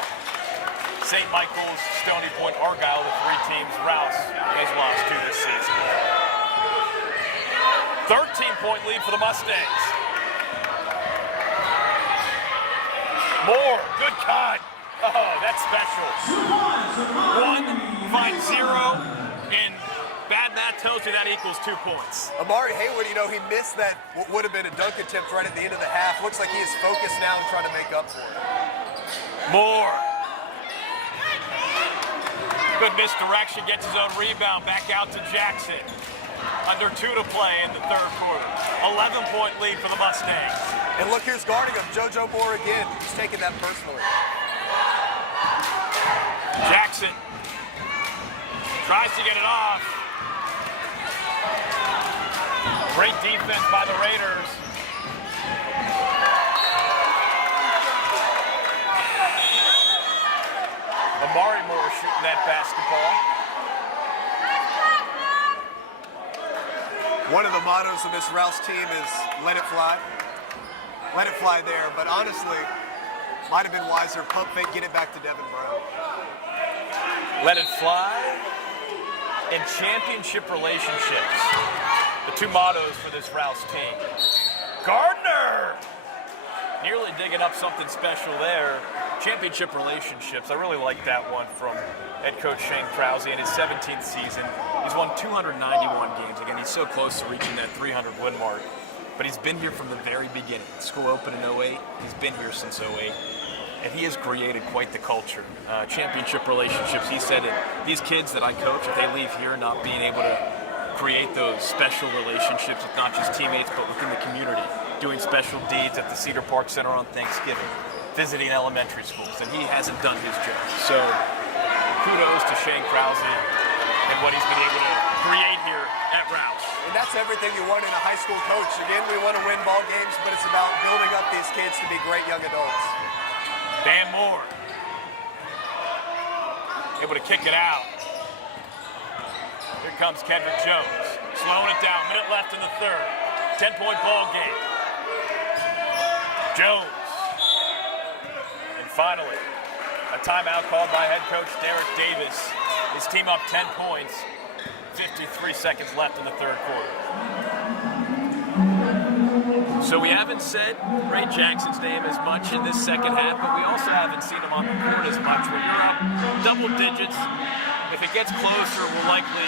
St. Michael's, Stony Point, Argyle, the 3 teams. Rouse has lost 2 this season. 13-point lead for the Mustangs. Moore, good cut. Oh, that's special. 1 finds 0, and bad math tells you that equals 2 points. Amari Hayward, you know, he missed that what would have been a dunk attempt right at the end of the half. Looks like he is focused now and trying to make up for it. Moore. Good misdirection, gets his own rebound, back out to Jackson. Under 2 to play in the third quarter. 11-point lead for the Mustangs. And look, here's guarding him, JoJo Moore again. He's taking that personally. Jackson tries to get it off. Great defense by the Raiders. Amari Moore shooting that basketball. One of the mottos of this Rouse team is let it fly. Let it fly there, but honestly, might have been wiser. Pump fake, get it back to Devin Brown. Let it fly and championship relationships. The 2 mottos for this Rouse team. Gardner! Nearly digging up something special there. Championship relationships. I really like that one from head coach Shane Krause in his 17th season. He's won 291 games. Again, he's so close to reaching that 300 win mark. But he's been here from the very beginning. School opened in 08. He's been here since 08. And he has created quite the culture. Championship relationships. He said it. These kids that I coach, if they leave here not being able to create those special relationships with not just teammates, but within the community, doing special deeds at the Cedar Park Center on Thanksgiving, visiting elementary schools, and he hasn't done his job. So kudos to Shane Krause and what he's been able to create here at Rouse. And that's everything you want in a high school coach. Again, we want to win ball games, but it's about building up these kids to be great young adults. Dan Moore able to kick it out. Here comes Kendrick Jones, slowing it down. Minute left in the third. 10-point ball game. Jones. And finally, a timeout called by head coach Derek Davis. His team up 10 points. 53 seconds left in the third quarter. So we haven't said Ray Jackson's name as much in this second half, but we also haven't seen him on the court as much. When you're up double digits, if it gets closer, we'll likely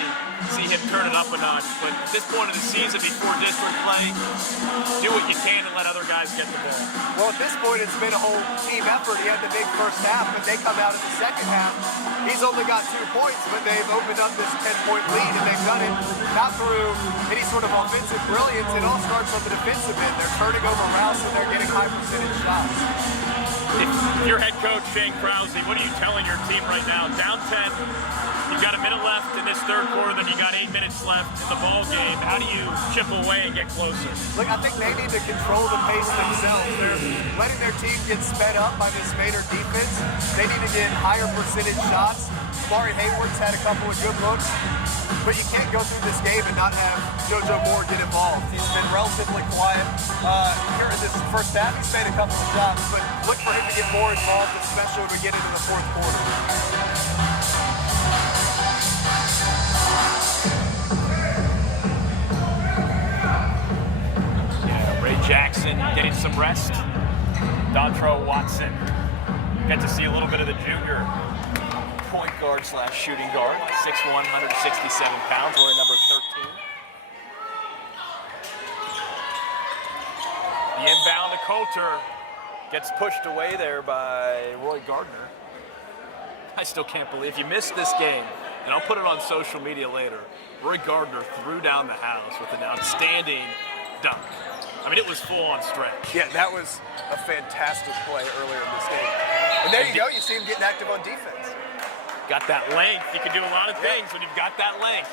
see him turn it up a notch. But at this point of the season, before district play, do what you can and let other guys get the ball. Well, at this point, it's been a whole team effort. He had the big first half, but they come out in the second half. He's only got 2 points, but they've opened up this 10-point lead, and they've done it not through any sort of offensive brilliance. It all starts on the defensive end. They're turning over Rouse, and they're getting high-percentage shots. If you're head coach Shane Krause, what are you telling your team right now? Down 10, you've got a minute left in this third quarter, then you got 8 minutes left in the ball game. How do you chip away and get closer? Look, I think they need to control the pace themselves. They're letting their team get sped up by this Manor defense. They need to get higher percentage shots. Amari Hayward's had a couple of good looks, but you can't go through this game and not have JoJo Moore get involved. He's been relatively quiet here in this first half. He's made a couple of shots, but look for him to get more involved, especially when we get into the fourth quarter. Ray Jackson getting some rest. Dontrell Watson. Get to see a little bit of the junior point guard / shooting guard. 6'1", 167 pounds, wearing number 13. The inbound to Coulter. Gets pushed away there by Roy Gardner. I still can't believe you missed this game, and I'll put it on social media later. Roy Gardner threw down the house with an outstanding dunk. I mean, it was full on stretch. Yeah, that was a fantastic play earlier in this game. And there you go, you see him getting active on defense. Got that length. You can do a lot of things when you've got that length.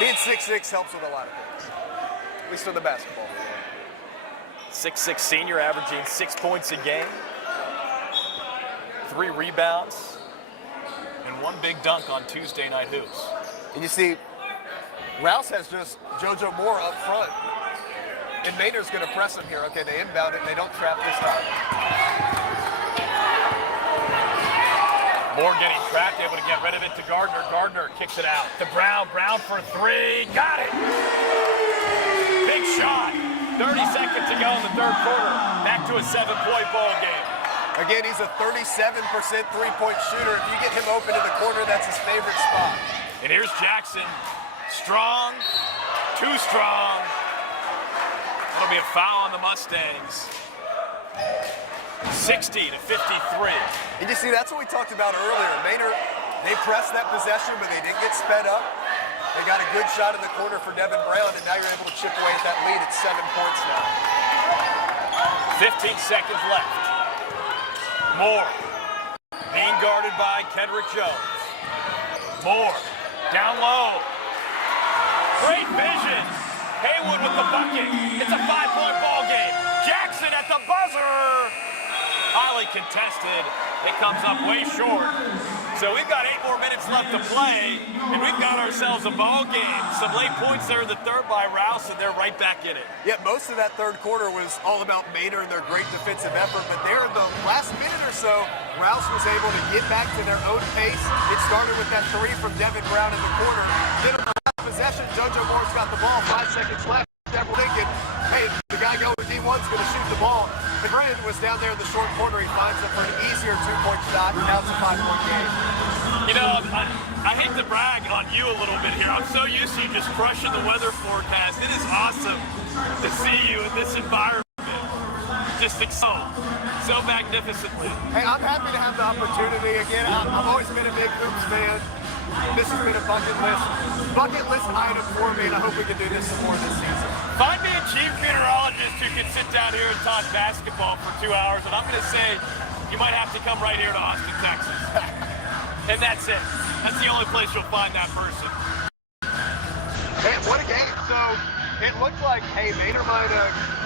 Being 6'6" helps with a lot of things, at least on the basketball floor. 6'6" senior averaging 6 points a game, 3 rebounds, and 1 big dunk on Tuesday night hoops. And you see, Rouse has just JoJo Moore up front. And Manor's going to press him here. Okay, they inbound it, and they don't trap this time. Moore getting trapped, able to get rid of it to Gardner. Gardner kicks it out to Brown. Brown for 3. Got it! Big shot. 30 seconds to go in the third quarter. Back to a 7-point ball game. Again, he's a 37% three-point shooter. If you get him open in the corner, that's his favorite spot. And here's Jackson. Strong. Too strong. That'll be a foul on the Mustangs. 60 to 53. And you see, that's what we talked about earlier. Manor, they pressed that possession, but they didn't get sped up. They got a good shot in the corner for Devin Brown, and now you're able to chip away at that lead. It's 7 points now. 15 seconds left. Moore being guarded by Kendrick Jones. Moore down low. Great vision. Haywood with the bucket. It's a 5-point ball game. Jackson at the buzzer. Highly contested. It comes up way short. So we've got 8 more minutes left to play, and we've got ourselves a ball game. Some late points there in the third by Rouse, and they're right back in it. Yeah, most of that third quarter was all about Manor and their great defensive effort, but there in the last minute or so, Rouse was able to get back to their own pace. It started with that 3 from Devin Brown in the corner. Then on the last possession, JoJo Moore's got the ball, 5 seconds left. Everyone thinking, hey, the guy going D1's going to shoot the ball. The Brandon was down there in the short corner. He finds it for an easier 2-point shot, and now it's a 5-point game. You know, I hate to brag on you a little bit here. I'm so used to you just crushing the weather forecast. It is awesome to see you in this environment. Just excel so magnificently. Hey, I'm happy to have the opportunity. Again, I've always been a big hoops fan. This has been a bucket list item for me, and I hope we can do this some more this season. Find me a chief meteorologist who can sit down here and talk basketball for 2 hours, and I'm going to say you might have to come right here to Austin, Texas. And that's it. That's the only place you'll find that person. Hey, what a game. So it looked like, hey, Manor might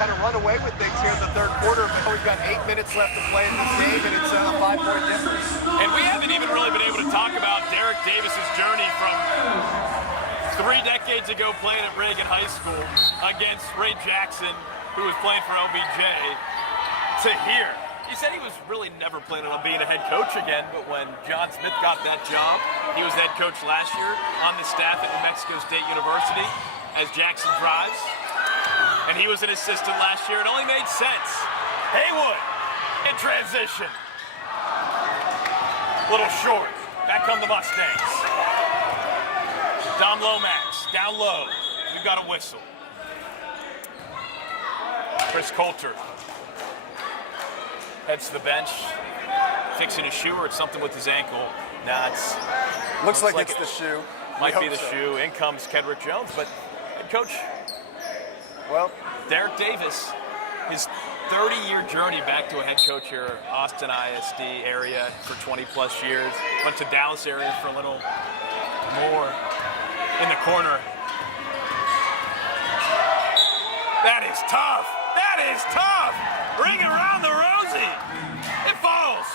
kind of run away with things here in the third quarter, but we've got 8 minutes left to play in this game, and it's a 5-point difference. And we haven't even really been able to talk about Derek Davis's journey from 3 decades ago playing at Reagan High School against Ray Jackson, who was playing for OBJ, to here. He said he was really never planning on being a head coach again, but when John Smith got that job, he was head coach last year on the staff at New Mexico State University as Jackson drives. And he was an assistant last year. It only made sense. Haywood in transition. Little short. Back come the Mustangs. Dom Lomax down low. We've got a whistle. Chris Coulter heads to the bench, fixing his shoe, or it's something with his ankle. Nah, Looks like it's the shoe. Might be the shoe. In comes Kendrick Jones, but head coach, well, Derek Davis, his 30-year journey back to a head coach here, Austin ISD area for 20-plus years. Went to Dallas area for a little more. In the corner. That is tough. That is tough. Ring around the Rosie. It falls.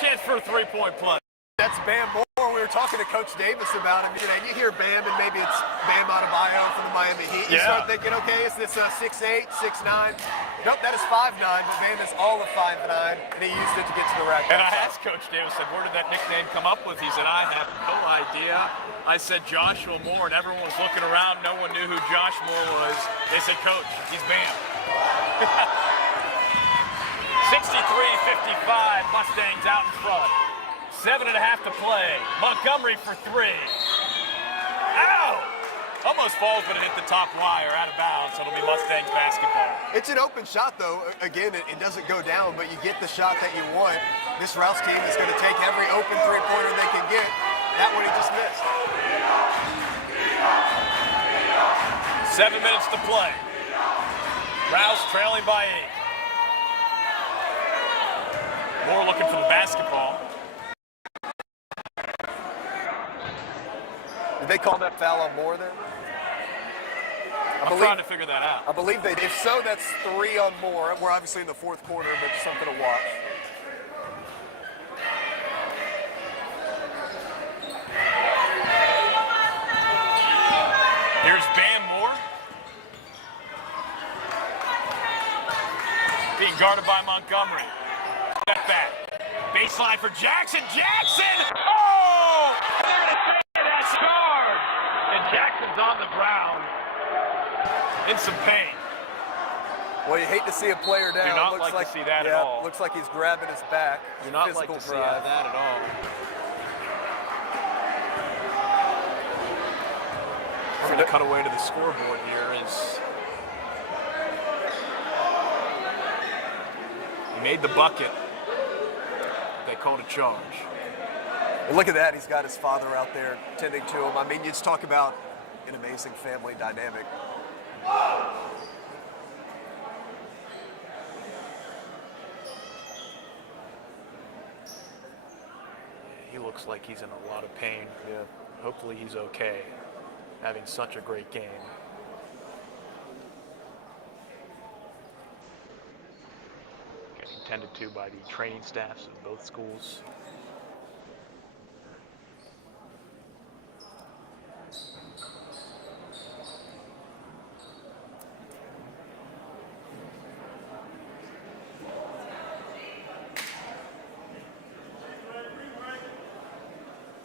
Chance for a 3-point play. That's Bam Moore. We were talking to Coach Davis about him. You know, you hear Bam, and maybe it's Bam Adebayo from the Miami Heat. You start thinking, okay, is this 6'8", 6'9"? Nope, that is 5'9", but Bam is all of 5'9", and he used it to get to the rack. And I asked Coach Davis, said, where did that nickname come up with? He said, I have no idea. I said Joshua Moore, and everyone was looking around. No one knew who Josh Moore was. They said, Coach, he's Bam. 63-55, Mustangs out in front. 7.5 to play. Montgomery for 3. Ow! Almost falls, but it hit the top wire, out of bounds. So it'll be Mustangs basketball. It's an open shot, though. Again, it doesn't go down, but you get the shot that you want. This Rouse team is going to take every open three-pointer they can get. That one he just missed. 7 minutes to play. Rouse trailing by 8. Moore looking for the basketball. Did they call that foul on Moore there? I'm trying to figure that out. I believe they did. If so, that's 3 on Moore. We're obviously in the fourth quarter, but something to watch. Here's Bam Moore. Being guarded by Montgomery. Step back. Baseline for Jackson. Jackson! Oh! That's guard! And Jackson's on the ground. In some pain. Well, you hate to see a player down. Do not like to see that at all. Looks like he's grabbing his back. Do not like to see that at all. We're going to cut away to the scoreboard here. He made the bucket. They called a charge. And look at that. He's got his father out there tending to him. I mean, you just talk about an amazing family dynamic. He looks like he's in a lot of pain. Yeah. Hopefully he's okay, having such a great game. Getting tended to by the training staffs of both schools.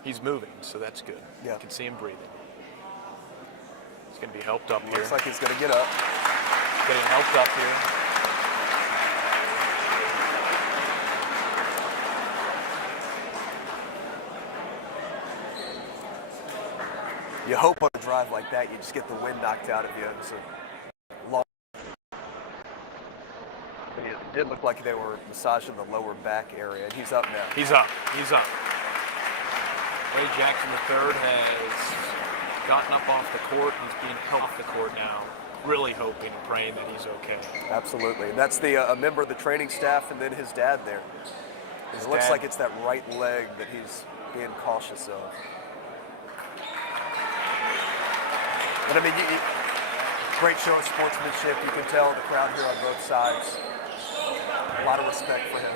He's moving, so that's good. Yeah. You can see him breathing. He's going to be helped up here. Looks like he's going to get up. Getting helped up here. You hope on a drive like that, you just get the wind knocked out of you. It's a long. It did look like they were massaging the lower back area, and he's up now. He's up. He's up. Ray Jackson III has gotten up off the court. He's being held off the court now, really hoping and praying that he's okay. Absolutely. And that's a member of the training staff and then his dad there. It looks like it's that right leg that he's being cautious of. But I mean, great show of sportsmanship. You can tell the crowd here on both sides. A lot of respect for him.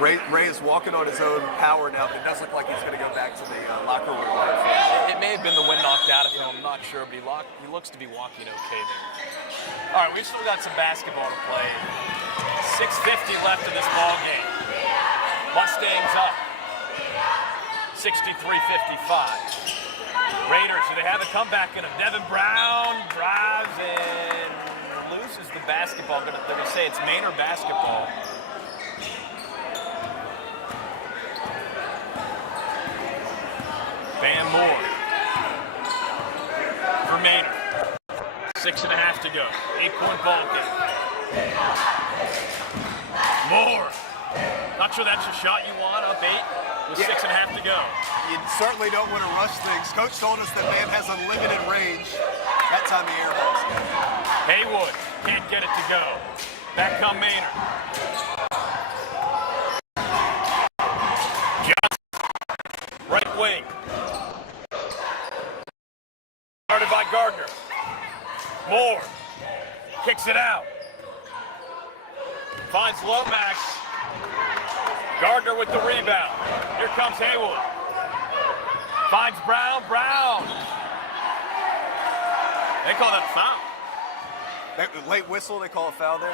Ray is walking on his own power now, but it does look like he's going to go back to the locker room. It may have been the wind knocked out of him, I'm not sure, but he looks to be walking okay there. All right, we've still got some basketball to play. 6:50 left in this ball game. Mustangs up. 63-55. Raiders, do they have a comeback in them? Devin Brown drives and loses the basketball. They're going to say it's Manor basketball. Bam Moore for Manor. 6.5 to go. 8-point ball game. Moore. Not sure that's a shot you want, up 8 with 6.5 to go. You certainly don't want to rush things. Coach told us that Bam has unlimited range. That's on the air balls. Haywood can't get it to go. Back come Manor. Johnson, right wing. Started by Gardner. Moore kicks it out. Finds Lomax. Gardner with the rebound. Here comes Haywood. Finds Brown. Brown. They call that foul. Late whistle, they call a foul there.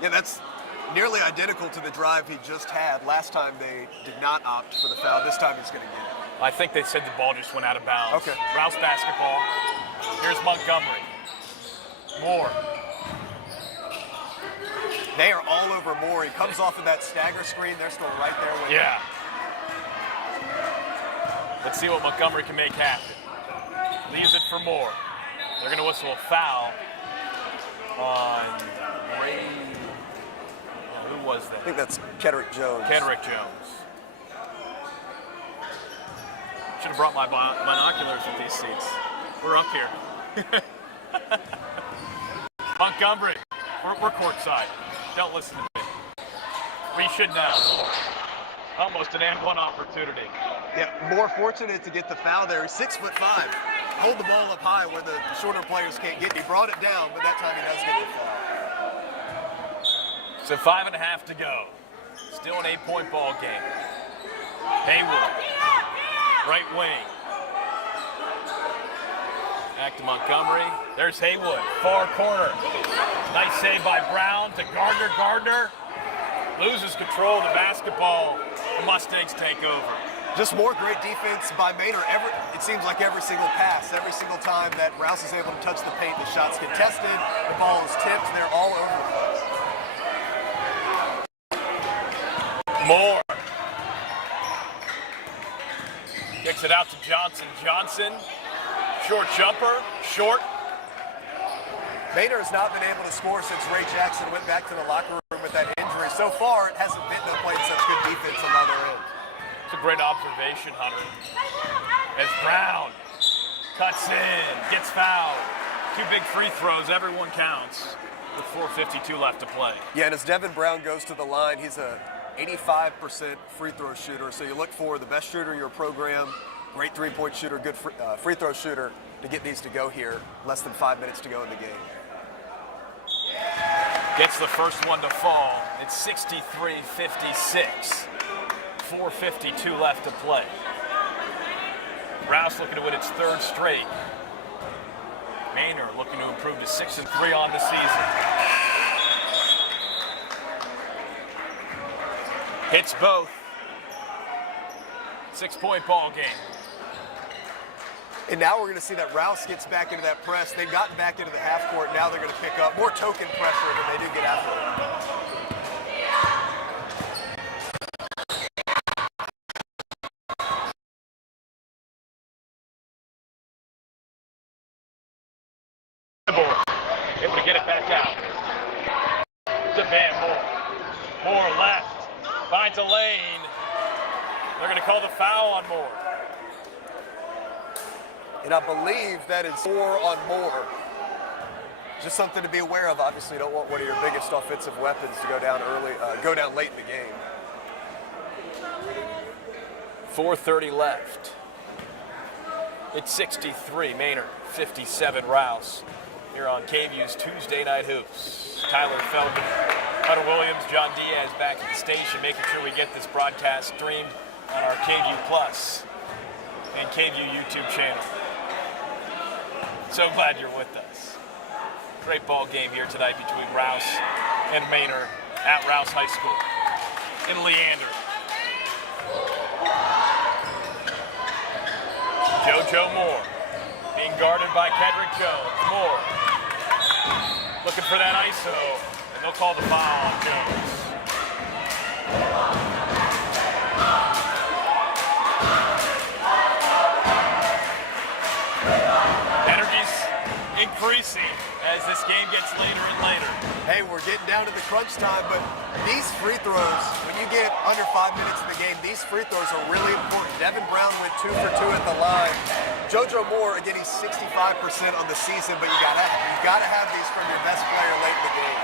Yeah, that's nearly identical to the drive he just had. Last time they did not opt for the foul. This time he's going to get it. I think they said the ball just went out of bounds. Okay. Rouse basketball. Here's Montgomery. Moore. They are all over Moore. He comes off of that stagger screen. They're still right there with him. Yeah. Let's see what Montgomery can make happen. Leaves it for Moore. They're going to whistle a foul on Ray. Who was that? I think that's Kedrick Jones. Kedrick Jones. Should have brought my binoculars with these seats. We're up here. Montgomery, we're courtside. Don't listen to me. We should know. Almost an and one opportunity. Yeah, more fortunate to get the foul there. He's 6'5". Hold the ball up high where the shorter players can't get. He brought it down, but that time he does get the foul. So 5.5 to go. Still an 8-point ball game. Haywood, right wing. Back to Montgomery. There's Haywood, far corner. Nice save by Brown to Gardner. Gardner loses control of the basketball. The Mustangs take over. Just more great defense by Manor. It seems like every single pass, every single time that Rouse is able to touch the paint, the shots get tested, the ball is tipped, they're all over the place. Moore. Kicks it out to Johnson. Johnson, short jumper, short. Manor has not been able to score since Ray Jackson went back to the locker room with that injury. So far, it hasn't been them playing such good defense on the other end. It's a great observation, Hunter. As Brown cuts in, gets fouled. 2 big free throws, everyone counts, with 4:52 left to play. Yeah, and as Devin Brown goes to the line, he's a 85% free throw shooter. So you look for the best shooter in your program, great three-point shooter, good free throw shooter to get these to go here. Less than 5 minutes to go in the game. Gets the first one to fall. It's 63-56. 4:52 left to play. Rouse looking to win its 3rd straight. Manor looking to improve to 6-3 on the season. Hits both. 6-point ball game. And now we're going to see that Rouse gets back into that press. They've gotten back into the half court. Now they're going to pick up more token pressure than they did get after it. Able to get it back out. To Van Moore. Moore left. Finds a lane. They're going to call the foul on Moore. And I believe that is 4 on Moore. Just something to be aware of. Obviously, you don't want one of your biggest offensive weapons to go down late in the game. 4:30 left. It's 63 Manor, 57 Rouse. Here on KVUE's Tuesday Night Hoops. Tyler Feldman, Hunter Williams, John Diaz back at the station, making sure we get this broadcast streamed on our KVUE Plus and KVUE YouTube channel. So glad you're with us. Great ball game here tonight between Rouse and Manor at Rouse High School in Leander. JoJo Moore being guarded by Kedrick Jones. Moore looking for that ISO, and they'll call the foul on Jones. Energy's increasing as this game gets later and later. Hey, we're getting down to the crunch time, but these free throws, when you get under 5 minutes in the game, these free throws are really important. Devin Brown went 2 for 2 at the line. JoJo Moore, again, he's 65% on the season, but you gotta have these from your best player late in the game.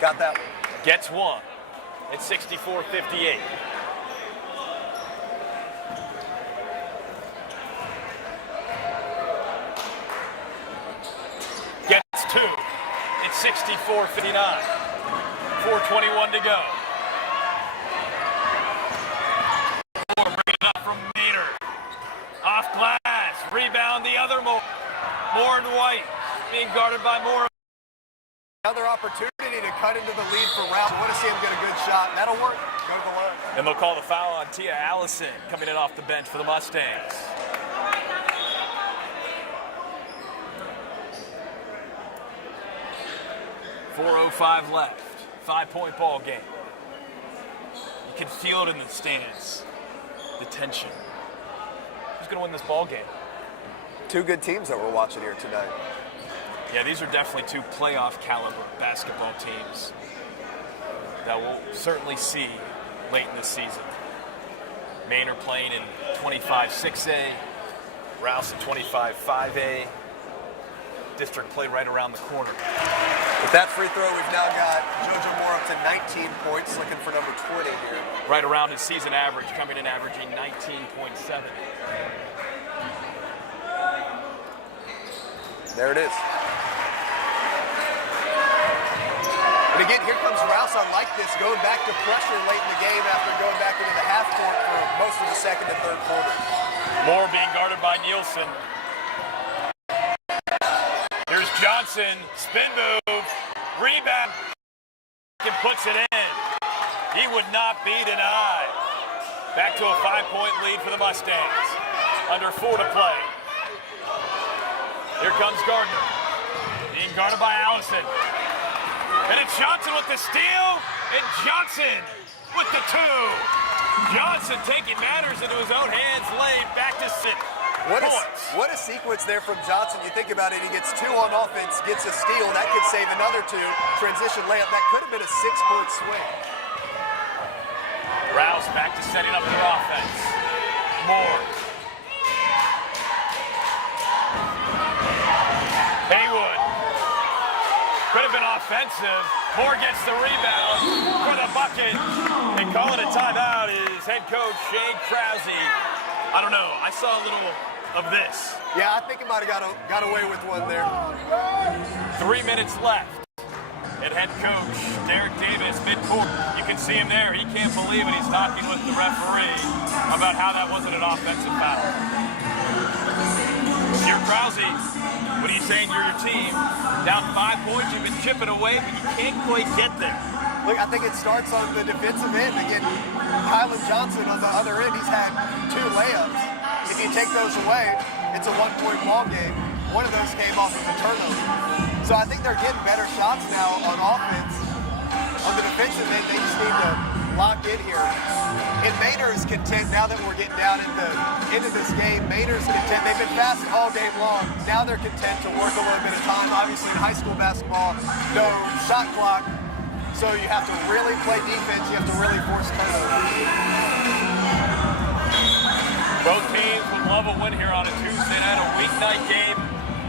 Got that one. Gets one. It's 64-58. Gets two. It's 64-59. 4:21 to go. Moore bringing it up from Manor. Off glass. Rebound the other Moore. Moore and White being guarded by Moore. Another opportunity to cut into the lead for Rouse. I want to see him get a good shot. That'll work. Go to the line. And they'll call the foul on Tia Allison coming in off the bench for the Mustangs. 4:05 left. 5-point ball game. You can feel it in the stands. The tension. Who's going to win this ball game? Two good teams that we're watching here tonight. Yeah, these are definitely two playoff caliber basketball teams that we'll certainly see late in the season. Manor playing in 25-6A, Rouse in 25-5A. District play right around the corner. With that free throw, we've now got JoJo Moore up to 19 points, looking for number 20 here. Right around his season average, coming in averaging 19.7. There it is. And again, here comes Rouse on like this, going back to pressure late in the game after going back into the half court for most of the second and third quarter. Moore being guarded by Nielsen. Here's Johnson, spin move, rebound, and puts it in. He would not be denied. Back to a 5-point lead for the Mustangs. Under 4 to play. Here comes Gardner, being guarded by Allison. And it's Johnson with the steal, and Johnson with the 2. Johnson taking matters into his own hands, laid back to sit. What a sequence there from Johnson. You think about it, he gets 2 on offense, gets a steal, that could save another 2. Transition layup, that could have been a 6-point swing. Rouse back to setting up their offense. Moore. Haywood. Could have been offensive. Moore gets the rebound for the bucket. And calling a timeout is head coach Shane Krause. I don't know. I saw a little of this. Yeah, I think he might have got away with one there. 3 minutes left. And head coach Derek Davis, midcourt. You can see him there. He can't believe it. He's talking with the referee about how that wasn't an offensive foul. You're Krause. What are you saying? You're your team. Down 5 points. You've been chipping away, but you can't quite get there. Look, I think it starts on the defensive end. Again, Kylan Johnson on the other end, he's had 2 layups. If you take those away, it's a 1-point ball game. One of those came off of a turnover. So I think they're getting better shots now on offense. On the defensive end, they just need to lock in here. And Manor is content now that we're getting down into this game. Manor's content. They've been fast all game long. Now they're content to work a little bit of time. Obviously in high school basketball, no shot clock. So you have to really play defense. You have to really force turnovers. Both teams would love a win here on a Tuesday night, a weeknight game.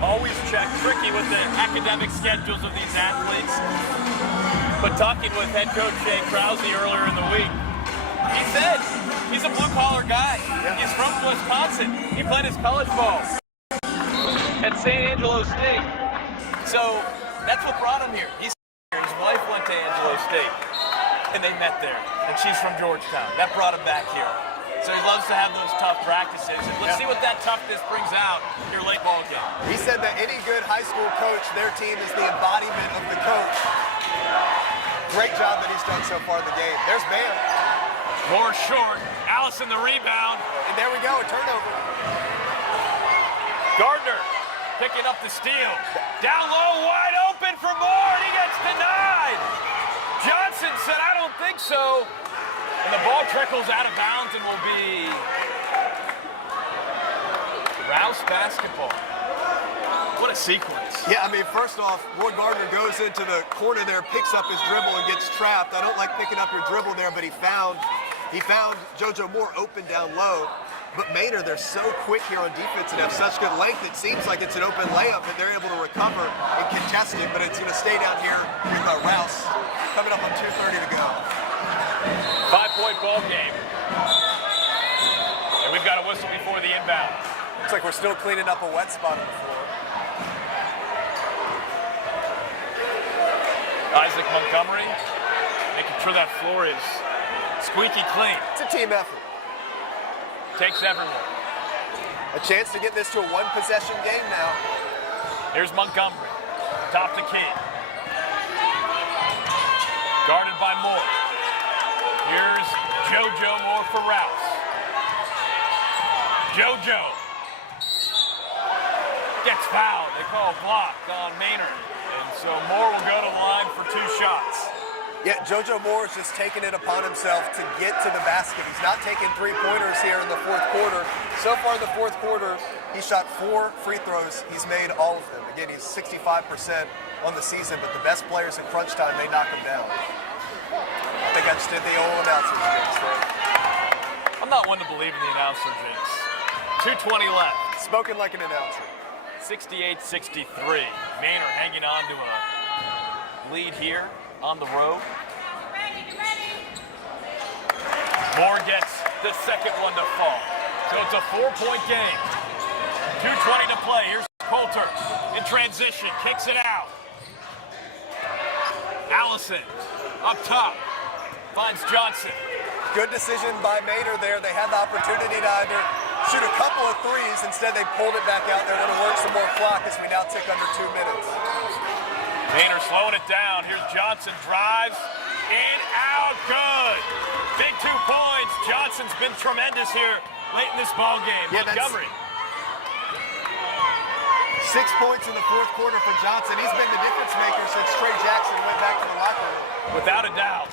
Always tricky with the academic schedules of these athletes. But talking with head coach Shane Krause earlier in the week, he said he's a blue-collar guy. Yeah. He's from Wisconsin. He played his college ball at St. Angelo State. So that's what brought him here. His wife went to Angelo State, and they met there. And she's from Georgetown. That brought him back here. So he loves to have those tough practices. And let's see what that toughness brings out in your late ball game. He said that any good high school coach, their team is the embodiment of the coach. Great job that he's done so far in the game. There's Bam. Moore short. Allison the rebound. And there we go, a turnover. Gardner picking up the steal. Down low, wide open for Moore, and he gets denied. Johnson said, I don't think so. And the ball trickles out of bounds and will be Rouse basketball. What a sequence. Yeah, I mean, first off, Roy Gardner goes into the corner there, picks up his dribble and gets trapped. I don't like picking up your dribble there, but he found JoJo Moore open down low. But Manor, they're so quick here on defense and have such good length, it seems like it's an open layup and they're able to recover and contest it, but it's going to stay down here with Rouse coming up on 2:30 to go. 5-point ball game. And we've got a whistle before the inbound. Looks like we're still cleaning up a wet spot on the floor. Isaac Montgomery making sure that floor is squeaky clean. It's a team effort. Takes everyone. A chance to get this to a 1-possession game now. Here's Montgomery, top the key. Guarded by Moore. Here's JoJo Moore for Rouse. JoJo gets fouled. They call a block on Manor. And So Moore will go to the line for 2 shots. Yeah, JoJo Moore is just taking it upon himself to get to the basket. He's not taking 3-pointers here in the fourth quarter. So far in the fourth quarter, he shot 4 free throws. He's made all of them. Again, he's 65% on the season, but the best players in crunch time, they knock him down. I think I just did the old announcer's jinx there. I'm not one to believe in the announcer jinx. 2:20 left. Spoken like an announcer. 68-63. Manor hanging on to a lead here on the road. Moore gets the second one to fall. So it's a 4-point game. 2:20 to play. Here's Coulter in transition. Kicks it out. Allison up top. Finds Johnson. Good decision by Manor there. They had the opportunity to either shoot a couple of threes. Instead, they pulled it back out. They're going to work some more clock as we now tick under 2 minutes. Manor slowing it down. Here's Johnson, drives, in, out, good. Big 2 points. Johnson's been tremendous here late in this ball game. Yeah, Montgomery. 6 points in the fourth quarter for Johnson. He's been the difference maker since Trey Jackson went back to the locker room. Without a doubt.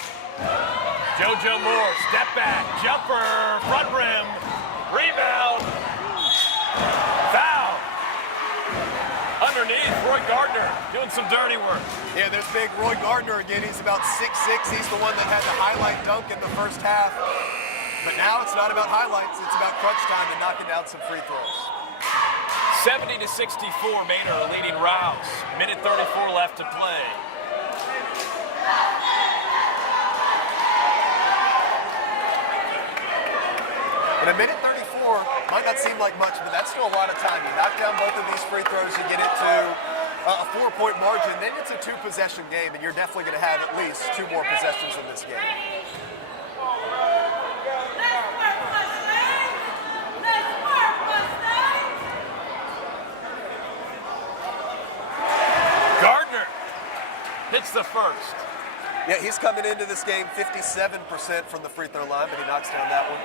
JoJo Moore, step back, jumper, front rim, rebound, foul. Underneath, Roy Gardner doing some dirty work. Yeah, there's big Roy Gardner again. He's about 6'6". He's the one that had the highlight dunk in the first half. But now it's not about highlights. It's about crunch time and knocking down some free throws. 70-64, Manor leading Rouse. Minute 34 left to play. And a minute 34 might not seem like much, but that's still a lot of time. You knock down both of these free throws, you get it to a 4-point margin, then it's a 2-possession game, and you're definitely going to have at least 2 more possessions in this game. Gardner hits the first. Yeah, he's coming into this game 57% from the free throw line, but he knocks down that one.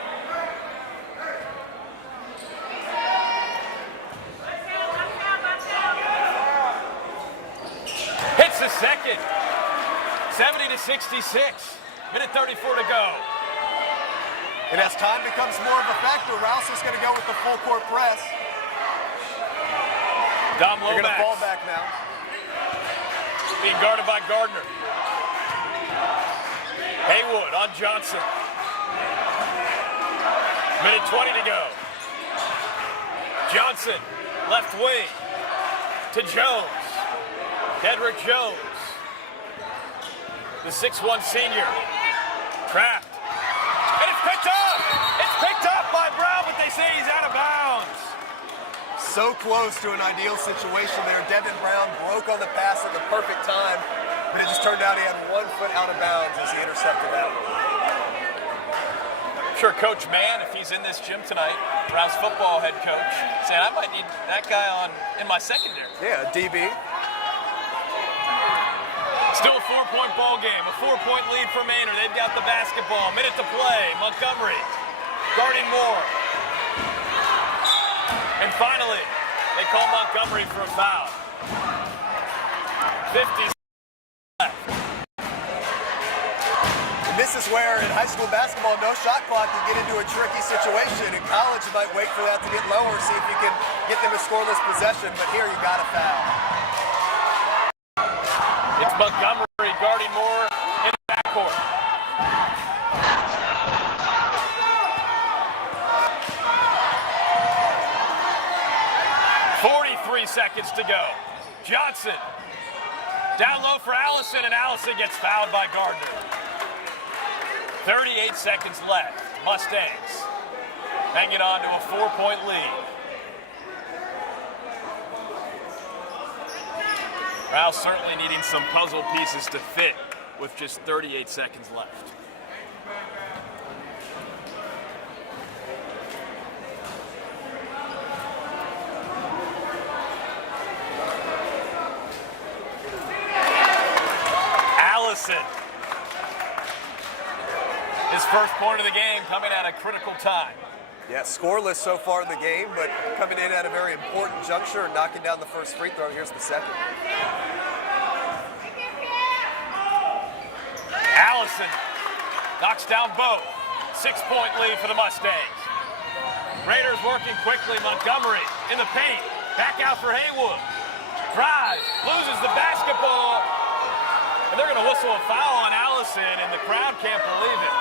Hits the second. 70-66. Minute 34 to go. And as time becomes more of a factor, Rouse is going to go with the full court press. Dom They're going to Lomax fall back now. being guarded by Gardner. Haywood on Johnson. Minute 20 to go. Johnson, left wing to Jones. Dedrick Jones, the 6'1" senior. Trapped. And it's picked up! It's picked up by Brown, but they say he's out of bounds. So close to an ideal situation there. Devin Brown broke on the pass at the perfect time, but it just turned out he had 1 foot out of bounds as he intercepted that one. I'm sure Coach Mann, if he's in this gym tonight, Rouse football head coach, saying I might need that guy in my secondary. Yeah, DB. Still a 4-point ball game, a 4-point lead for Manor. They've got the basketball. Minute to play. Montgomery guarding Moore. And finally, they call Montgomery for a foul. 50 left. And this is where in high school basketball, no shot clock, you get into a tricky situation. In college, you might wait for that to get lower, see if you can get them a scoreless possession, but here you got a foul. It's Montgomery guarding Moore in the backcourt. Seconds to go. Johnson down low for Allison, and Allison gets fouled by Gardner. 38 seconds left. Mustangs hanging on to a 4-point lead. Rouse certainly needing some puzzle pieces to fit with just 38 seconds left. His first point of the game coming at a critical time. Yeah, scoreless so far in the game, but coming in at a very important juncture and knocking down the first free throw. Here's the second. Allison knocks down both. 6-point lead for the Mustangs. Raiders working quickly. Montgomery in the paint. Back out for Haywood. Drives, loses the basketball. And they're going to whistle a foul on Allison, and the crowd can't believe it.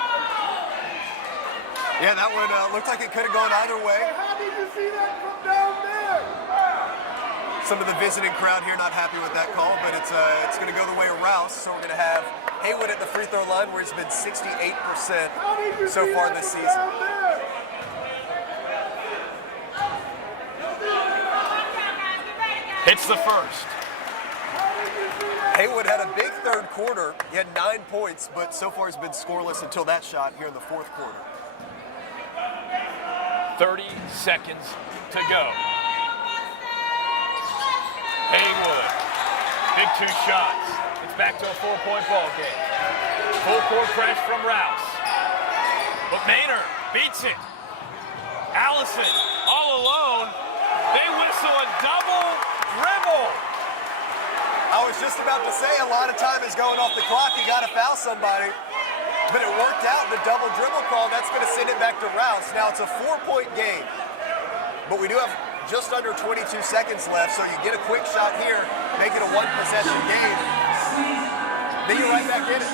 Yeah, that one looked like it could have gone either way. How did you see that from down there? Some of the visiting crowd here not happy with that call, but it's going to go the way of Rouse. So we're going to have Haywood at the free throw line, where he's been 68% so far this season. Hits the first. Haywood had a big third quarter. He had 9 points, but so far he's been scoreless until that shot here in the fourth quarter. 30 seconds to go. Haywood, big 2 shots. It's back to a 4-point ball game. Full court press from Rouse. But Manor beats it. Allison all alone. They whistle a double dribble. I was just about to say a lot of time is going off the clock. You got to foul somebody. But it worked out, the double dribble call. That's going to send it back to Rouse. Now it's a 4-point game. But we do have just under 22 seconds left, so you get a quick shot here, make it a 1-possession game. Then you're right back in it.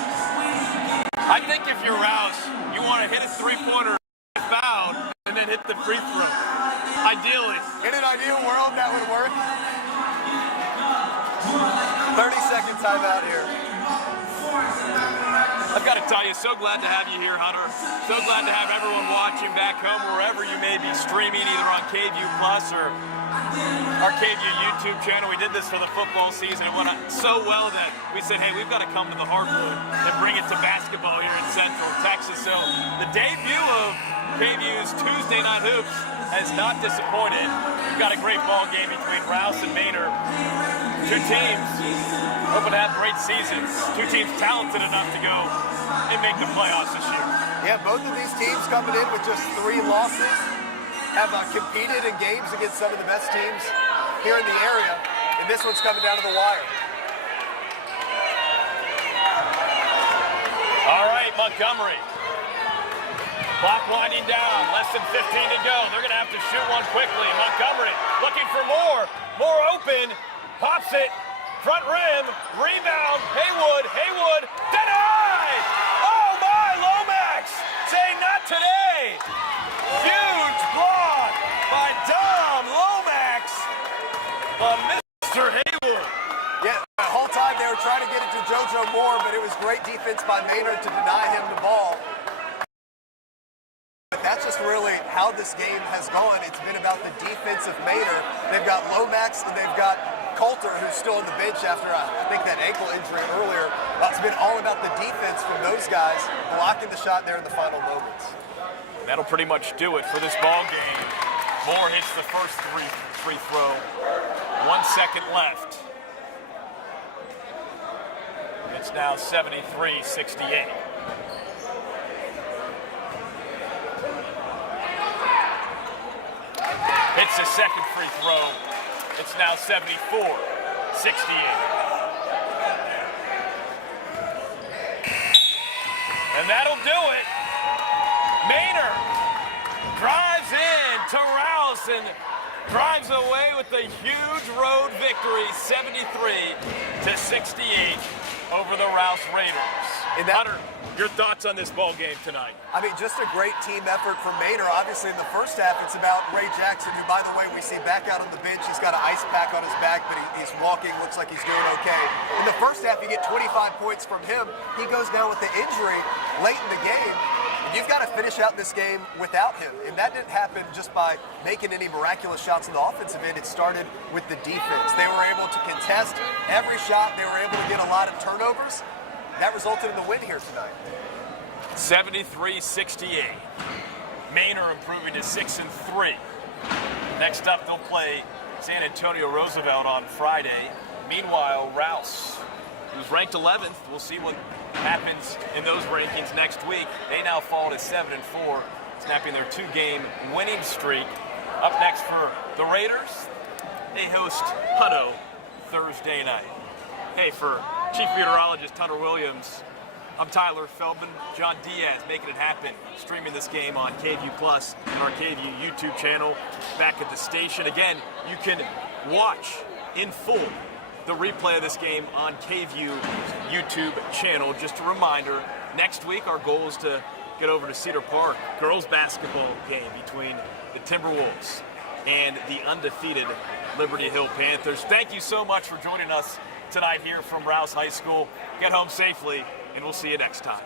I think if you're Rouse, you want to hit a 3-pointer, foul, and then hit the free throw. Ideally. In an ideal world, that would work. 30-second timeout here. I've got to tell you, so glad to have you here, Hunter. So glad to have everyone watching back home, wherever you may be streaming, either on KVUE Plus or our KVUE YouTube channel. We did this for the football season. It went so well that we said, hey, we've got to come to the hardwood and bring it to basketball here in Central Texas. So the debut of KVUE's Tuesday Night Hoops has not disappointed. We've got a great ball game between Rouse and Manor. 2 teams hoping to have great seasons. 2 teams talented enough to go and make the playoffs this year. Yeah, both of these teams coming in with just 3 losses have competed in games against some of the best teams here in the area, and this one's coming down to the wire. All right, Montgomery. Clock winding down, less than 15 to go. They're going to have to shoot one quickly. Montgomery looking for more open, pops it, front rim, rebound, Haywood, denied! Oh my, Lomax saying not today. Huge block by Dom Lomax on Mr. Haywood. Yeah, the whole time they were trying to get it to JoJo Moore, but it was great defense by Manor to deny him the ball. But that's just really how this game has gone. It's been about the defense of Manor. They've got Lomax and they've got Coulter, who's still on the bench after, I think, that ankle injury earlier. It's been all about the defense from those guys, blocking the shot there in the final moments. That'll pretty much do it for this ball game. Moore hits the first free throw. 1 second left. It's now 73-68. Hits the second free throw. It's now 74-68. And that'll do it. Manor drives in to Rouse and drives away with a huge road victory, 73-68 over the Rouse Raiders. Hunter, your thoughts on this ball game tonight? I mean, just a great team effort from Manor. Obviously, in the first half, it's about Ray Jackson, who, by the way, we see back out on the bench. He's got an ice pack on his back, but he's walking. Looks like he's doing okay. In the first half, you get 25 points from him. He goes down with the injury late in the game. And you've got to finish out this game without him. And that didn't happen just by making any miraculous shots on the offensive end. It started with the defense. They were able to contest every shot. They were able to get a lot of turnovers. That resulted in the win here tonight. 73-68. Manor improving to 6-3. Next up, they'll play San Antonio Roosevelt on Friday. Meanwhile, Rouse, who's ranked 11th, we'll see what happens in those rankings next week. They now fall to 7-4, snapping their 2-game winning streak. Up next for the Raiders, they host Hutto Thursday night. Hey, for Chief Meteorologist Hunter Williams, I'm Tyler Feldman, John Diaz making it happen, streaming this game on KVUE Plus and our KVUE YouTube channel back at the station. Again, you can watch in full the replay of this game on KVUE YouTube channel. Just a reminder, next week our goal is to get over to Cedar Park, girls basketball game between the Timberwolves and the undefeated Liberty Hill Panthers. Thank you so much for joining us tonight here from Rouse High School. Get home safely, and we'll see you next time.